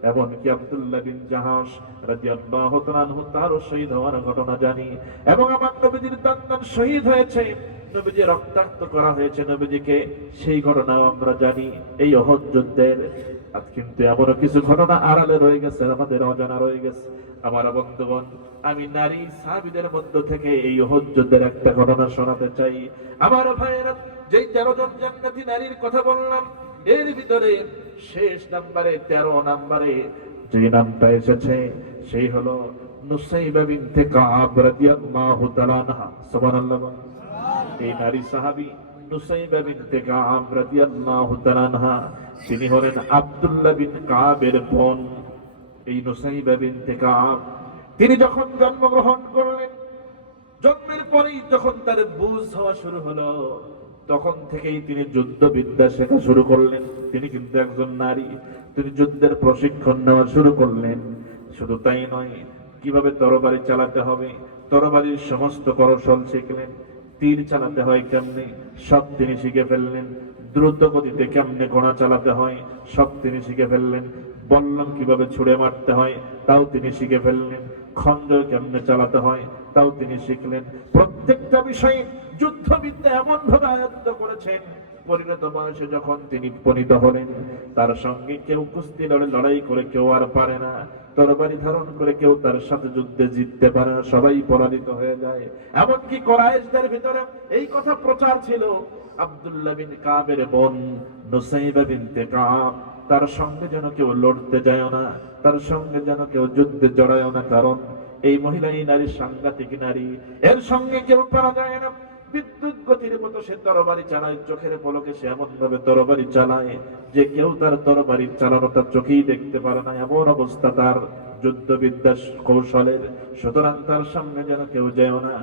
এমনকি আব্দুল্লাহ বিন জাহাশ রাদিয়াল্লাহু তাআলা আনহু তার শহীদ হওয়ার ঘটনা জানি। এবং আমার নবীজির সন্তান শহীদ হয়েছে, নবীজি রক্তাক্ত করা হয়েছে নবীজিকে, সেই ঘটনাও আমরা জানি এই উহুদ যুদ্ধের। আজ কিন্তু এমন কিছু ঘটনা আড়ালে রয়ে গেছে, আমাদের অজানা রয়ে গেছে। আমার বন্ধুগণ, আমি নারী সাহাবীদের মধ্য থেকে এই উহুদ যুদ্ধের একটা ঘটনা শোনাতে চাই। আমার ভাইয়েরা, যেই 13 জন জান্নাতি নারীর কথা বললাম, এর ভিতরে শেষ নম্বরে 13 নম্বরে যে নামটা এসেছে, সেই হলো নুসাইবা বিনতে কাব রাদিয়াল্লাহু তাআলা আনহা। সুবহানাল্লাহ। এই নারী সাহাবী নুসাইবা বিনতে কাব রাদিয়াল্লাহু তাআলা আনহা, তিনি হলেন আব্দুল্লাহ বিন কাবের বোন। এই নুসাইবা বিনতে কাব, তিনি যখন জন্মগ্রহণ করলেন, জন্মের পরেই যখন তার বুঝ হওয়া শুরু হলো, তখন থেকেই তিনি যুদ্ধবিদ্যা শেখা শুরু করলেন। তিনি কিন্তু একজন নারী, তিনি যুদ্ধের প্রশিক্ষণ নেওয়া শুরু করলেন। শুধু তাই নয়, কিভাবে তরবারি চালাতে হবে, তরবারির সমস্ত কৌশল শিখলেন। তীর চালাতে হয় কেমনে, সব তিনি শিখে ফেললেন। দ্রুত গতিতে কেমনে ঘোড়া চালাতে হয়, সব তিনি শিখে ফেললেন। বল্লম কিভাবে ছুড়ে মারতে হয়, তাও তিনি শিখে ফেললেন। খঞ্জর কেমনে চালাতে হয় তাও তিনি শিখলেন। প্রত্যেকটা বিষয়ে যুদ্ধবিদ্যা এমন ভাবে আয়ত্ত করেছেন, পরিণত বয়সে যখন তিনি উপনীত হলেন, তার সঙ্গে কেউ কুস্তি লড়াই করে কেউ আর পারে না, তরবারি ধারণ করে কেউ তার সাথে যুদ্ধে জিততে পারে না, সবাই পরাজিত হয়ে যায়। এমনকি কুরাইশদের ভিতরে এই কথা প্রচার ছিল, আব্দুল্লাহ বিন কাবের বোন নুসাইবা বিনতে কাব, তার সঙ্গে যেন কেউ লড়তে যায় না, তার সঙ্গে যেন কেউ যুদ্ধে জড়ায় না, কারণ এই মহিলা, এই নারী সাংঘাতিক নারী, এর সঙ্গে কেউ পারা যায় না। বিদ্যুৎ গতির মতো সে তরবারি চালায়, চোখের পলকে সে এমন ভাবে তরবারি চালায় যে কেউ তার তরবারি চালানোটা চোখেই দেখতে পারে না, এমন অবস্থা তার যুদ্ধবিদ্যা কৌশলের। সুতরাং তার সামনে যেন কেউ যায় না।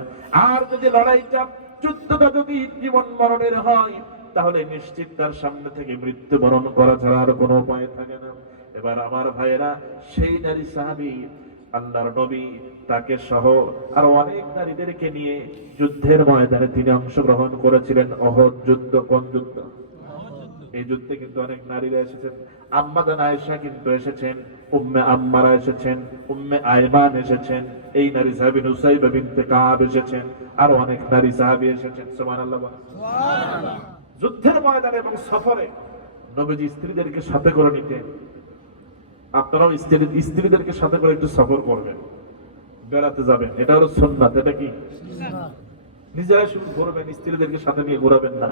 আর যদি লড়াইটা, যুদ্ধটা যদি জীবন মরণের হয়, তাহলে নিশ্চিত তার সামনে থেকে মৃত্যুবরণ করা ছাড়া আর কোনো উপায় থাকে না। এবার আমার ভাইয়েরা, সেই নারী সাহাবী, আল্লাহর নবী তাকে সহ আর অনেক নারীদেরকে নিয়ে যুদ্ধের ময়দানে তিনি অংশগ্রহণ করেছিলেন। অহদ যুদ্ধ। কোন যুদ্ধ? এই যুদ্ধে কিন্তু অনেক নারীরা এসেছেন। আম্মা জান আয়েশা কিন্তু এসেছেন, উম্মে আম্মারা এসেছেন, উম্মে আয়মান এসেছেন, এই নারী সাহাবী নুসাইবা বিনতে কাব এসেছেন, আর অনেক নারী সাহাবী এসেছেন। সুবহানাল্লাহ। সুবহানাল্লাহ। যুদ্ধের ময়দানে এবং সফরে নবীজি স্ত্রীদেরকে সাথে করে নিতেন। আপনারাও স্ত্রীদেরকে সাথে করে একটু সফর করবেন, বেড়াতে যাবেন, এটা হলো সুন্নাত। এটা কি? নিজেরা শুধু ঘুরবেন, স্ত্রীদেরকে সাথে নিয়ে ঘোরাবেন না,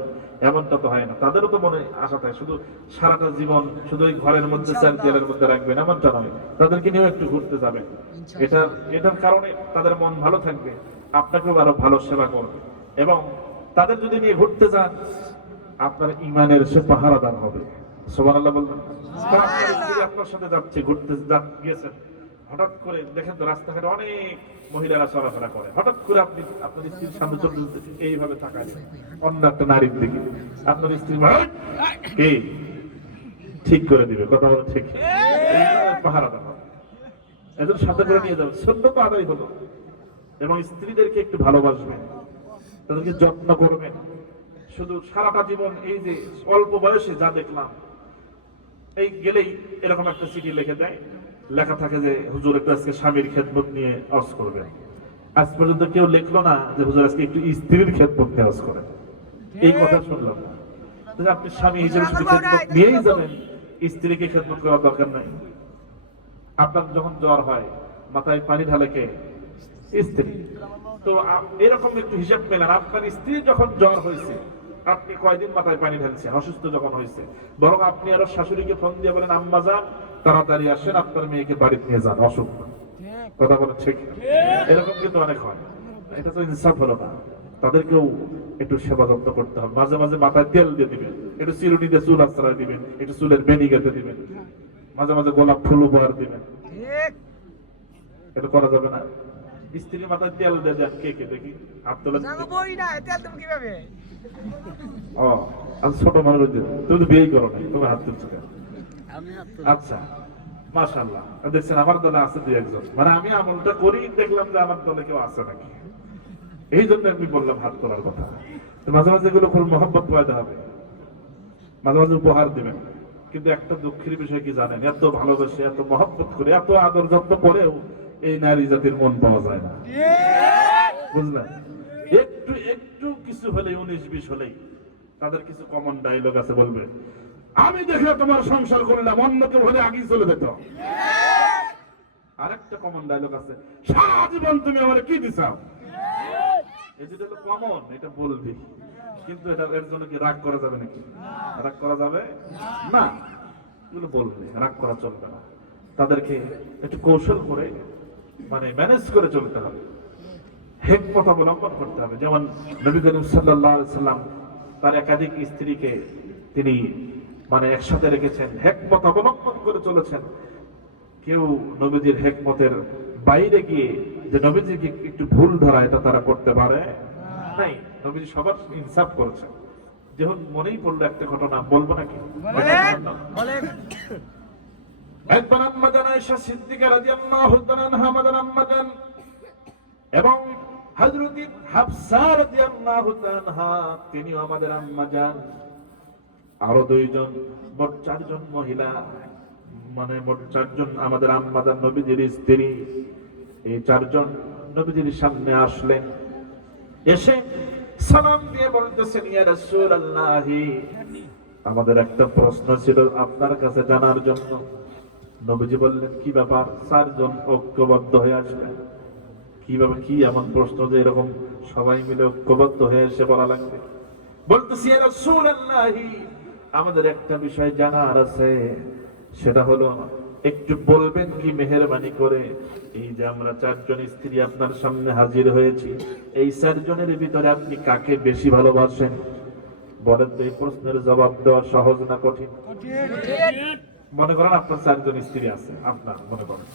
এমনটা তো হয় না। তাদেরও তো মনে আশা থাকে শুধু সারাটা জীবন শুধু ওই ঘরের মধ্যে, চার দেয়ালের মধ্যে রাখবেন, এমনটা নয়। তাদেরকে নিয়েও একটু ঘুরতে যাবেন, এটার কারণে তাদের মন ভালো থাকবে, আপনাকেও আরো ভালো সেবা করবে। এবং তাদের যদি নিয়ে ঘুরতে যান, আপনার ইমানের সে পাহারাদার হবে। সুবহানাল্লাহ বলবেন। আপনার সাথে যাচ্ছে, ঘুরতে গিয়েছেন, হঠাৎ করে দেখেন তো রাস্তাঘাটে অনেক মহিলারা চলাফেরা করে, হঠাৎ করে আপনি আপনার স্ত্রীর সামনে চলে যেতেছেন, এইভাবে তাকায় অন্য একটা নারীর দিকে, আপনার স্ত্রী ঠিক করে দিবে, কথা বলে ঠিক, পাহারাদার হবে। এদের সাথে করে নিয়ে যাবেন, সত্য তো আদায় হলো। এবং স্ত্রীদেরকে একটু ভালোবাসবেন, তাদেরকে যত্ন করবেন। শুধু সারাটা জীবন এই যে অল্প বয়সে যা দেখলাম, এই গেলেই এরকম একটা চিঠি লিখে দেয়, লেখা থাকে যে হুজুর একটু আজকে স্বামীর খেদমত নিয়ে হজ করবেন। আজ পর্যন্ত কেউ লিখলো না যে হুজুর আজকে একটু স্ত্রীর খেদমত নিয়ে হজ করেন। এই কথা শুনলাম না। আপনি স্বামী হিসেবে শুধু খেদমত নিয়েই যাবেন, স্ত্রীকে খেদমত করার দরকার নাই। আপনার যখন জ্বর হয়, মাথায় পানি ঢালে কে? স্ত্রী। তো এরকম একটু হিসাব পেলেন, আপনার স্ত্রী যখন জ্বর হয়েছে, আপনি কয়দিন মাথায় পানি ঢালছেন অসুস্থ যখন হয়েছে? বরং আপনি আরো শাশুড়িকে ফোন দিয়ে বলেন, আম্মা যান তাড়াতাড়ি আসেন, আপনার মেয়েকে বাড়িতে নিয়ে যান, অসুখ। কথা বলেন ঠিক? এরকম কিন্তু অনেক হয়। এটা তো ইনসাফ হলো না। তাদেরকেও একটু সেবা যত্ন করতে হবে। মাঝে মাঝে মাথায় তেল দিয়ে দিবেন, একটু চিরুনি দিয়ে চুল আশ্রয় দিবেন, একটু চুলের বেনি কেটে দিবেন, মাঝে মাঝে গোলাপ ফুল উপহার দিবেন। এটা করা যাবে না? স্ত্রী মাথায় তেল দিয়ে দেন, কে কে দেখি হাত তোলা। ছোট মানুষ, তুমি তো বিয়ে করো নাই, তুমি হাত তুলছো কেন? আচ্ছা, মাশাআল্লাহ। দেখছেন আমার দলে আছে দুই একজন, মানে আমি আমলটা করি, দেখলাম যে আমার দলে কেউ আছে নাকি, এই জন্য আমি বললাম হাত তোলার কথা। মাঝে মাঝে এগুলো খুব মহব্বত পয়দা হবে, মাঝে মাঝে উপহার দিবেন। কিন্তু একটা দুঃখের বিষয় কি জানেন, এত ভালোবেসে, এত মহব্বত করে, এত আদর যত্ন করেও এই নারী জাতির মন পাওয়া যায় না, বুঝলেন? একটু একটু কিছু হলেই, 19-20 হলেই তাদের কিছু কমন ডায়লগ আছে, বলবে আমি দেখে তোমার সংসার করলাম, অন্য কেউ হলে আগেই চলে যেত। আরেকটা কমন ডায়লগ আছে, সারা জীবন তুমি আমার কি দিছাও। এটা হলো কমন, এটা বলবি, কিন্তু এটা এর জন্য কি রাগ করা যাবে নাকি? রাগ করা যাবে না, এগুলো বলবে, রাগ করা চলবে না। তাদেরকে একটু কৌশল করে, মানে ম্যানেজ করে চলতে হবে, হিকমত অবলম্বন করতে হবে। যেমন নবী করিম সাল্লাল্লাহু আলাইহি সাল্লাম তার একাধিক স্ত্রীকে তিনি মানে একসাথে রেখেছেন, হিকমত অবলম্বন করে চলেছেন। কেউ নবীজির হিকমতের বাইরে গিয়ে যে নবীজিকে একটু ভুল ধরা, এটা তারা করতে পারে নাই। নবীজি সবার ইনসাফ করেছেন। যখন মনেই পড়লো একটা ঘটনা, বলবো নাকি? একবার আম্মা জান আয়েশা সিদ্দিকা রাদিয়াল্লাহু তাআলা আনহা, মাদান আম্মা জান এবং হযরত হাফসা রাদিয়াল্লাহু তাআলা আনহা, তিনিও আমাদের আম্মা জান, আরো দুইজন, মোট 4 জন মহিলা, মানে মোট 4 জন আমাদের আম্মা জান নবীজির স্ত্রী। এই চারজন নবীজির সামনে আসলেন, এসে সালাম দিয়ে বলতেছেন, ইয়া রাসূলুল্লাহ, আমাদের একটা প্রশ্ন ছিল আপনার কাছে জানার জন্য। নবীজি বললেন, কি ব্যাপার? চারজন ঐক্যবদ্ধ হয়ে আসলেন, কিভাবে, কি এমন প্রশ্ন যে এরকম সবাই মিলে ঐক্যবদ্ধ হয়ে এসে বলা লাগবে? বলতেছি, ইয়া রাসূলুল্লাহ, আমাদের একটা বিষয় জানার আছে, সেটা হলো একটু বলবেন কি মেহেরবানি করে, এই যে আমরা চারজন স্ত্রী আপনার সামনে হাজির হয়েছি, এই চারজনের ভিতরে আপনি কাকে বেশি ভালোবাসেন? বলেন তো, এই প্রশ্নের জবাব দেওয়া সহজ না কঠিন? মনে করেন আপনার চারজন স্ত্রী আছে, আপনার মনে করেন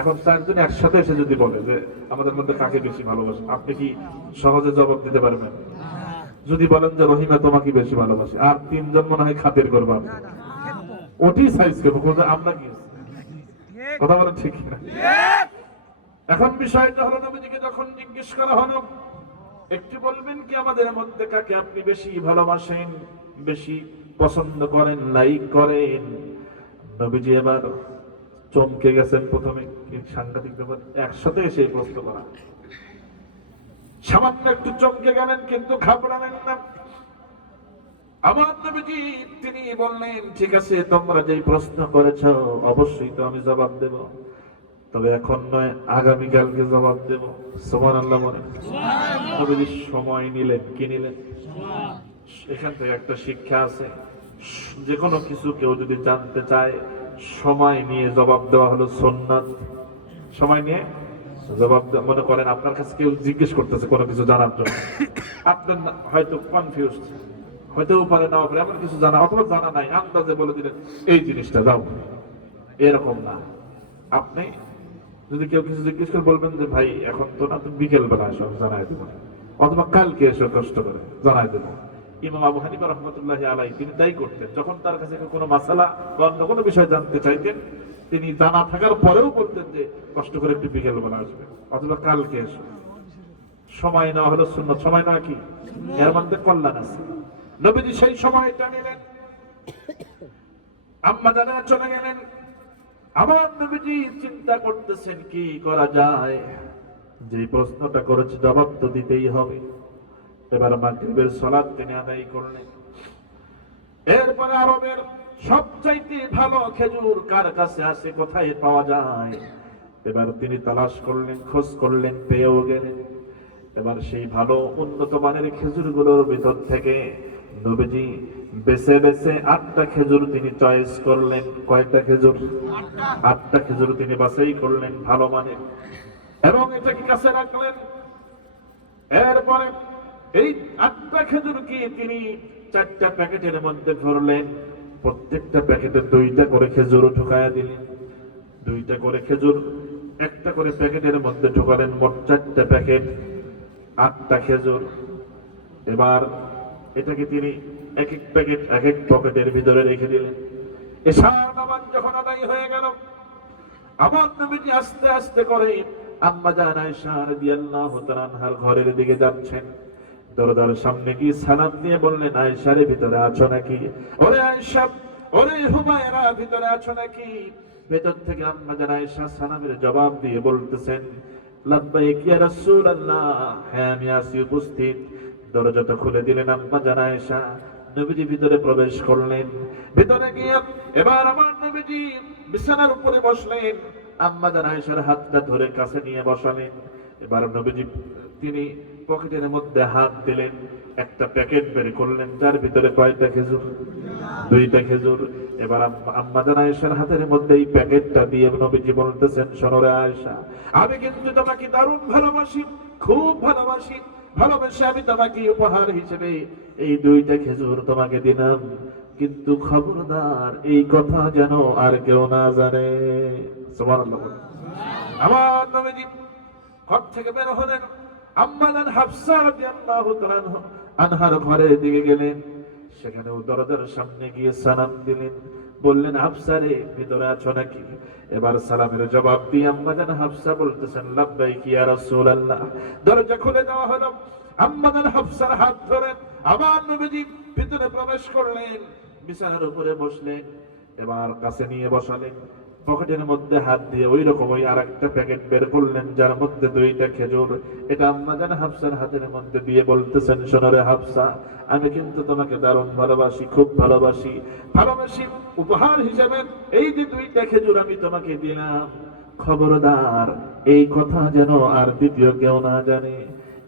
এখন চারজন একসাথে এসে যদি বলে যে আমাদের মধ্যে কাকে বেশি ভালোবাসেন, আপনি কি সহজে জবাব দিতে পারবেন? যদি বলেন যে রহিমা তোমাকে বেশি ভালোবাসে, আর তিনজন মনে হয় খাতির করবো, ওটি সাইজ করবো, আমরা কি কথা বলেন ঠিক না? এখন বিষয়টা হলো, নবীজিকে যখন জিজ্ঞেস করা হলো, একটু বলবেন কি আমাদের মধ্যে কাকে আপনি বেশি ভালোবাসেন, বেশি পছন্দ করেন, লাইক করেন? নবীজি এবার চমকে গেছেন। প্রথমে কি সাংঘাতিক ব্যাপার, একসাথে এসে প্রশ্ন করা, সামান্য একটু চমকে গেলেন, কিন্তু ঘাবড়ালেন না। আমার নবীজি তিনি বললেন, ঠিক আছে, তোমরা যেই প্রশ্ন করেছো অবশ্যই তো আমি জবাব দেব, তবে এখন নয়, আগামীকালকে জবাব দেব। সুবহানাল্লাহ বলেন। নবীজি সময় নিলেন। কি নিলেন? এখান থেকে একটা শিক্ষা আছে, যে কোনো কিছু কেউ যদি জানতে চায়, সময় নিয়ে জবাব দেওয়া হলো সুন্নাত। সময় নিয়ে জবাব দেওয়া। মনে করেন আপনার কাছে কেউ জিজ্ঞেস করতেছে কোনো কিছু জানার জন্য, আপনার হয়তো কনফিউজড, হয়তো পারে নাও পারে, এমন কিছু জানা অথবা জানা নাই, আন্দাজে বলে দিলেন এই জিনিসটা দাও, এরকম না। আপনি যদি কেউ কিছু জিজ্ঞেস করে বলবেন যে ভাই এখন তো না, তুমি বিকেল বেলা এসো জানাই দেবো, অথবা কালকে এসো কষ্ট করে জানাই দেবো। ইমাম আবু হানিফা রাহমাতুল্লাহি আলাইহি তিনি তাই করতেন। যখন তার কাছে কোনো মাসালা বা অন্য কোনো বিষয় জানতে চাইতেন, তিনি জানা থাকার পরেও বলতেন যে কষ্ট করে একটু বিকেল বেলা আসবে অথবা কালকে এসো। সময় নেওয়া হলো সুন্নাত। সময় নেওয়া কি? এর মধ্যে কল্যাণ আছে। নবীজি সেই সময়টা নিলেন, আম্মা জানেরা চলে গেলেন। আমার নবীজি চিন্তা করতেছেন কি করা যায়, যে প্রশ্নটা করেছে জবাব তো দিতেই হবে। এবার মাগরিবের সালাত তিনি আদায় করলেন। এরপরে আরবের সবচাইতে ভালো খেজুর কার কাছে আছে, কোথায় পাওয়া যায়, এবার তিনি তালাশ করলেন, খোঁজ করলেন, পেয়েও গেলেন। এবার সেই ভালো উন্নত মানের খেজুরগুলোর ভিতর থেকে নবীজি বেছে বেছে 8টা খেজুর তিনি চয়েস করলেন। কয়টা খেজুর? 8টা খেজুর তিনি বাছাই করলেন ভালো মানের, এবং এটাকে কাছে রাখলেন। এরপরে এই 8টা খেজুরকে তিনি 4টা প্যাকেটের মধ্যে ভরলেন। প্রত্যেকটা প্যাকেটে 2টা করে খেজুর ঢুকায়া দিলেন। 2টা করে খেজুর একটা করে প্যাকেটের মধ্যে ঢুকালেন। মোট 4টা প্যাকেট, 8টা খেজুর। এবার এটাকে তিনি এক এক প্যাকেট এক এক পকেটের ভিতরে রেখে দিলেন। এশার নামাজ যখন আদায় হয়ে গেল, আমার নবীজি আস্তে আস্তে করে আম্মা জান আয়েশা রাদিয়াল্লাহু তাআলা আনহার ঘরের দিকে যাচ্ছেন। দরজার সামনে গিয়ে সালাম দিয়ে বললেন, আয়েশা রে, ভিতরে আছো নাকি? ওরে আয়েশা, ওরে হুমায়রা, ভিতরে আছো নাকি? ভেতর থেকে আম্মা জান আয়েশা সালামের জবাব দিয়ে বলতেছেন, লাব্বাইক ইয়া রাসূলুল্লাহ, হ্যাঁ আমি আছি উপস্থিত। দরজাটা খুলে দিলেন আম্মা জান আয়েশা। নবীজি ভিতরে প্রবেশ করলেন। ভিতরে গিয়ে এবার আমার নবীজি বিছানার উপরে বসলেন। আম্মা জান আয়েশার হাতটা ধরে কাছে নিয়ে বসালেন। এবার নবীজি তিনি পকেটের মধ্যে হাত দিলেন, একটা প্যাকেট বের করলেন, যার ভিতরে কয়টা খেজুর? 2টা খেজুর। এবার আম্মা জান আয়েশার হাতের মধ্যে এই প্যাকেটটা দিয়ে নবীজি বলতেছেন, শোনো রে আয়েশা, আমি কিন্তু তোমাকে দারুণ ভালোবাসি, খুব ভালোবাসি। ভালোবেসে আমি তোমাকে উপহার হিসেবে এই 2টা খেজুর তোমাকে দিলাম, কিন্তু খবরদার এই কথা যেন আর কেউ না জানে। সুবহানাল্লাহ। আমার নবীজি ঘর থেকে বের হলেন। আম্মা জান হাফসা রাদিয়াল্লাহু তাআলা আনহার ঘরের দিকে গেলেন। সেখানেও দরজার সামনে গিয়ে সালাম দিলেন, বললেন, হাফসা রে, ভিতরে আছো নাকি? এবার সালামের জবাব দিয়ে আম্মা জান হাফসা বলতেছেন, লাব্বাইক ইয়া রাসূলুল্লাহ। দরজা খুলে দেওয়া হলো। আম্মা জান হাফসার হাত ধরে আমার নবীজি ভিতরে প্রবেশ করলেন, বিছানার উপরে বসলেন। এবার কাছে নিয়ে বসালেন। পকেটের মধ্যে হাত দিয়ে ওই রকম ওই আর একটা প্যাকেট বের করলেন, যার মধ্যে 2টা খেজুর। এটা আম্মা জান হাফসার হাতের মধ্যে দিয়ে বলতেছেন, শোনো রে হাফসা, আমি কিন্তু তোমাকে দারুণ ভালোবাসি, খুব ভালোবাসি। উপহার হিসেবে এই যে 2টা খেজুর আমি তোমাকে দিলাম, খবরদার এই কথা যেন আর দ্বিতীয় কেউ না জানে।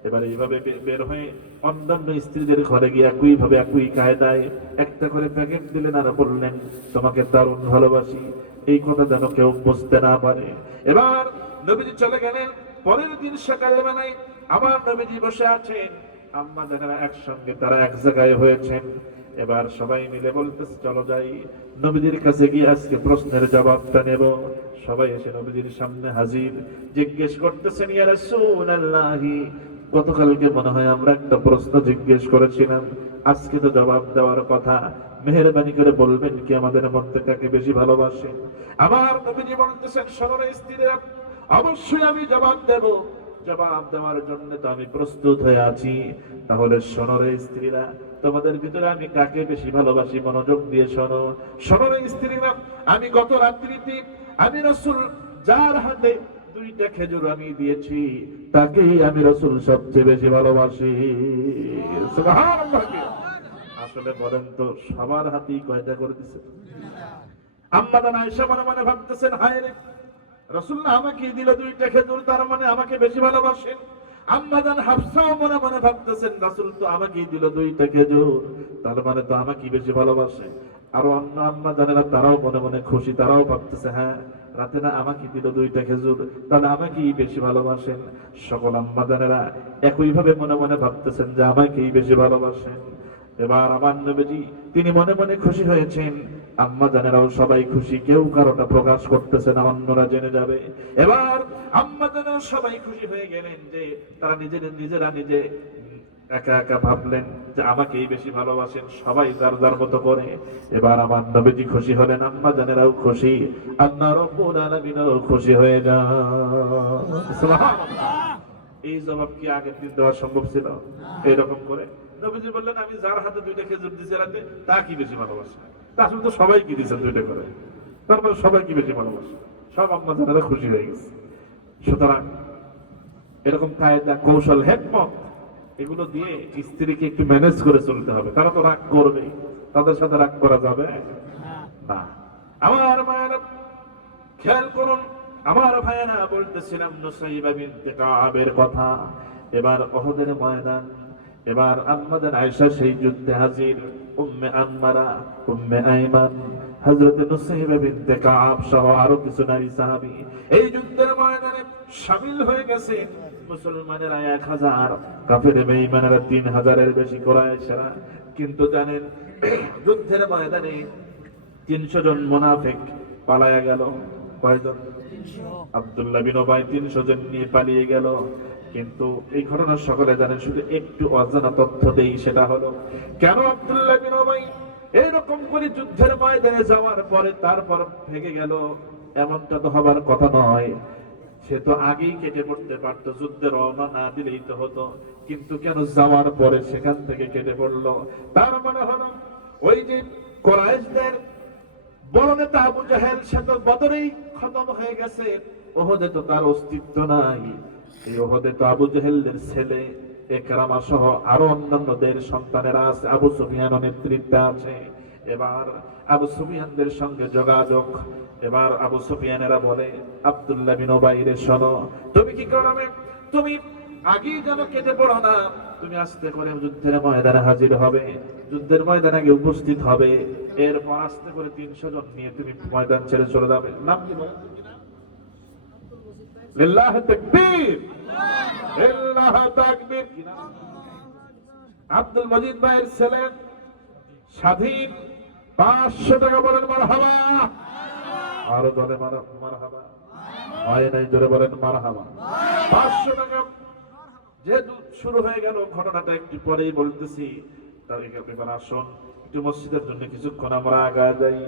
এবার এইভাবে বের হয়ে অন্যান্য স্ত্রীদের ঘরে গিয়ে একই কায়দায় একটা করে প্যাকেট দিলেন আর বললেন, তোমাকে দারুণ ভালোবাসি, এই কথা যেন কেউ বুঝতে না পারে। এবার নবীজি চলে গেলেন। পরের দিন সকালবেলায় আমার নবীজি বসে আছেন, আম্মা জানেরা একসঙ্গে তারা এক জায়গায় হয়েছেন। এবার সবাই মিলে বলতেছে, চলো যাই নবীজির কাছে গিয়ে আজকে প্রশ্নের জবাবটা নেব। সবাই এসে নবীজির সামনে হাজির। জিজ্ঞেস করতেছেন, ইয়া রাসূলুল্লাহি, গতকালকে মনে হয় আমরা একটা প্রশ্ন জিজ্ঞেস করেছিলাম, আজকে তো জবাব দেওয়ার কথা, মেহেরবানি করে বলবেন কি আমাদের মধ্যে কাকে বেশি ভালোবাসেন? আমার নবীজি বলতেছেন, শোনো স্ত্রীরা, অবশ্যই আমি জবাব দেব, জবাব দেওয়ার জন্য তো আমি প্রস্তুত হয়ে আছি। তাহলে শোনো রে স্ত্রীরা, তোমাদের ভিতরে আমি কাকে বেশি ভালোবাসি, মনোযোগ দিয়ে শোনো। শোনো রে স্ত্রীরা, আমি গত রাত্রিতে আমি রাসূল যার হাতে 2টা খেজুর আমি দিয়েছি, তাকেই আমি রাসূল সবচেয়ে বেশি ভালোবাসি। সুবহানাল্লাহ। আসলে বলেন তো, সবার হাতেই কয়টা করে দিছে? আম্মা জান আয়েশা মনে মনে ভাবতেছেন, হায় রে, রাসূলুল্লাহ আমাকে দিল 2টা খেজুর, তার মানে আমাকে বেশি ভালোবাসেন। আম্মা জান হাফসাও মনে মনে ভাবতেছেন, রাসূল তো আমাকেই দিল 2টা খেজুর, তার মানে তো আমাকেই বেশি ভালোবাসে। আর অন্য আম্মা জানেরা তারাও মনে মনে খুশি, তারাও ভাবতেছে, হ্যাঁ, রাতে না আমাকে দিল 2টা খেজুর, তাহলে আমাকেই বেশি ভালোবাসেন। সকল আম্মা জানেরা একইভাবে মনে মনে ভাবতেছেন যে আমাকেই বেশি ভালোবাসেন। এবার আমার নবীজি তিনি মনে মনে খুশি হয়েছেন, আম্মা জানেরাও সবাই খুশি, কেউ কারোটা প্রকাশ করতেছে না, অন্যরা জেনে যাবে। এবার আম্মা জানেরাও সবাই খুশি হয়ে গেলেন যে তারা নিজেরা একা একা ভাবলেন যে আমাকেই বেশি ভালোবাসেন, সবাই যার যার মতো করে। এবার আমার নবীজি খুশি হলেন, আম্মা জানেরাও খুশি, আল্লাহ রাব্বুল আলামিনও খুশি হয়ে যান। সুবহানাল্লাহ। এই জবাব কি আগের দিন দেওয়া সম্ভব ছিল? এরকম করে নবীজি বললেন, আমি যার হাতে 2টা খেজুর দিয়েছি রাতে, তা কি বেশি ভালোবাসে? আসলে তো সবাই কি দিয়েছেন 2টা করে, তারপরে সবাই কি বেশি ভালোবাসে? সব আম্মা জানেরা খুশি হয়ে গেছে। সুতরাং এরকম কায়দা, কৌশল, হিকমত, এগুলো দিয়ে স্ত্রীকে একটু ম্যানেজ করে চলতে হবে। তারা তো রাগ করবে, তাদের সাথে রাগ করা যাবে না। আমার মায়েরা খেয়াল করুন, আমার ভাইয়েরা, বলতেছিলাম নুসাইবা বিনতে কাবের কথা। এবার উহুদের ময়দান, এবার আম্মা জান আয়েশা সেই যুদ্ধে হাজির, উম্মে আম্মারা, উম্মে আইমান, হযরত নুসাইবা বিনতে কাব সহ আরো কিছু নারী সাহাবী এই যুদ্ধের ময়দানে শামিল হয়ে গেছে। মুসলমানেরা 1000, কাফের বেঈমানেরা 3000-এর বেশি, কুরাইশরা। কিন্তু জানেন, যুদ্ধের ময়দানে 300 জন মুনাফিক পালায়া গেল। কয়জন? আব্দুল্লাহ বিন উবাই 300 জন নিয়ে পালিয়ে গেল। কিন্তু এই ঘটনা সকলে জানেন, শুধু একটু অজানা তথ্য দেই, সেটা হলো, কেন আব্দুল্লাহ বিন উবাই এরকম করে যুদ্ধের ময়দানে যাওয়ার পরে তারপর ভেগে গেল, এমনটা তো হবার কথা নয়। সে তো আগেই কেটে পড়তে পারতো, যুদ্ধে রওনা না দিলেই তো হতো, কিন্তু কেন যাওয়ার পরে সেখান থেকে কেটে পড়লো? তার মানে হলো, ওই যে কুরাইশদের বড় নেতা আবু জাহেল, সে তো বদরেই খতম হয়ে গেছে, উহুদে তো তার অস্তিত্ব নাই। এই উহুদে তো আবু জাহেলের ছেলে ইকরামা সহ আরো অন্যান্যদের সন্তানেরা আছে, আবু সুফিয়ানও নেতৃত্বে আছে। এবার আবু সুফিয়ানদের সঙ্গে যোগাযোগ। এবার আবু সুফিয়ানেরা বলে, আব্দুল্লাহ বিন উবাই রে, শোনো, তুমি কি করবে? তুমি আগেই যেন কেটে পড়ো না, তুমি আস্তে করে যুদ্ধের ময়দানে হাজির হবে, যুদ্ধের ময়দানে গিয়ে উপস্থিত হবে, এরপর আস্তে করে 300 জন নিয়ে তুমি ময়দান ছেড়ে চলে যাবে। নাম কি বলেন? লিল্লাহি তাকবীর, লিল্লাহি তাকবীর। আব্দুল মজিদ ভাইয়ের ছেলে স্বাধীন, 500 টাকা বলেন মারহাবা। আরো জোরে মারহাবা। হয় নাই, জোরে বলেন মারহাবা। 500 টাকা। যেহেতু শুরু হয়ে গেল, ঘটনাটা একটু পরেই বলতেছি, তার এবার আসুন একটু মসজিদের জন্য কিছুক্ষণ আমরা আগায় যাই।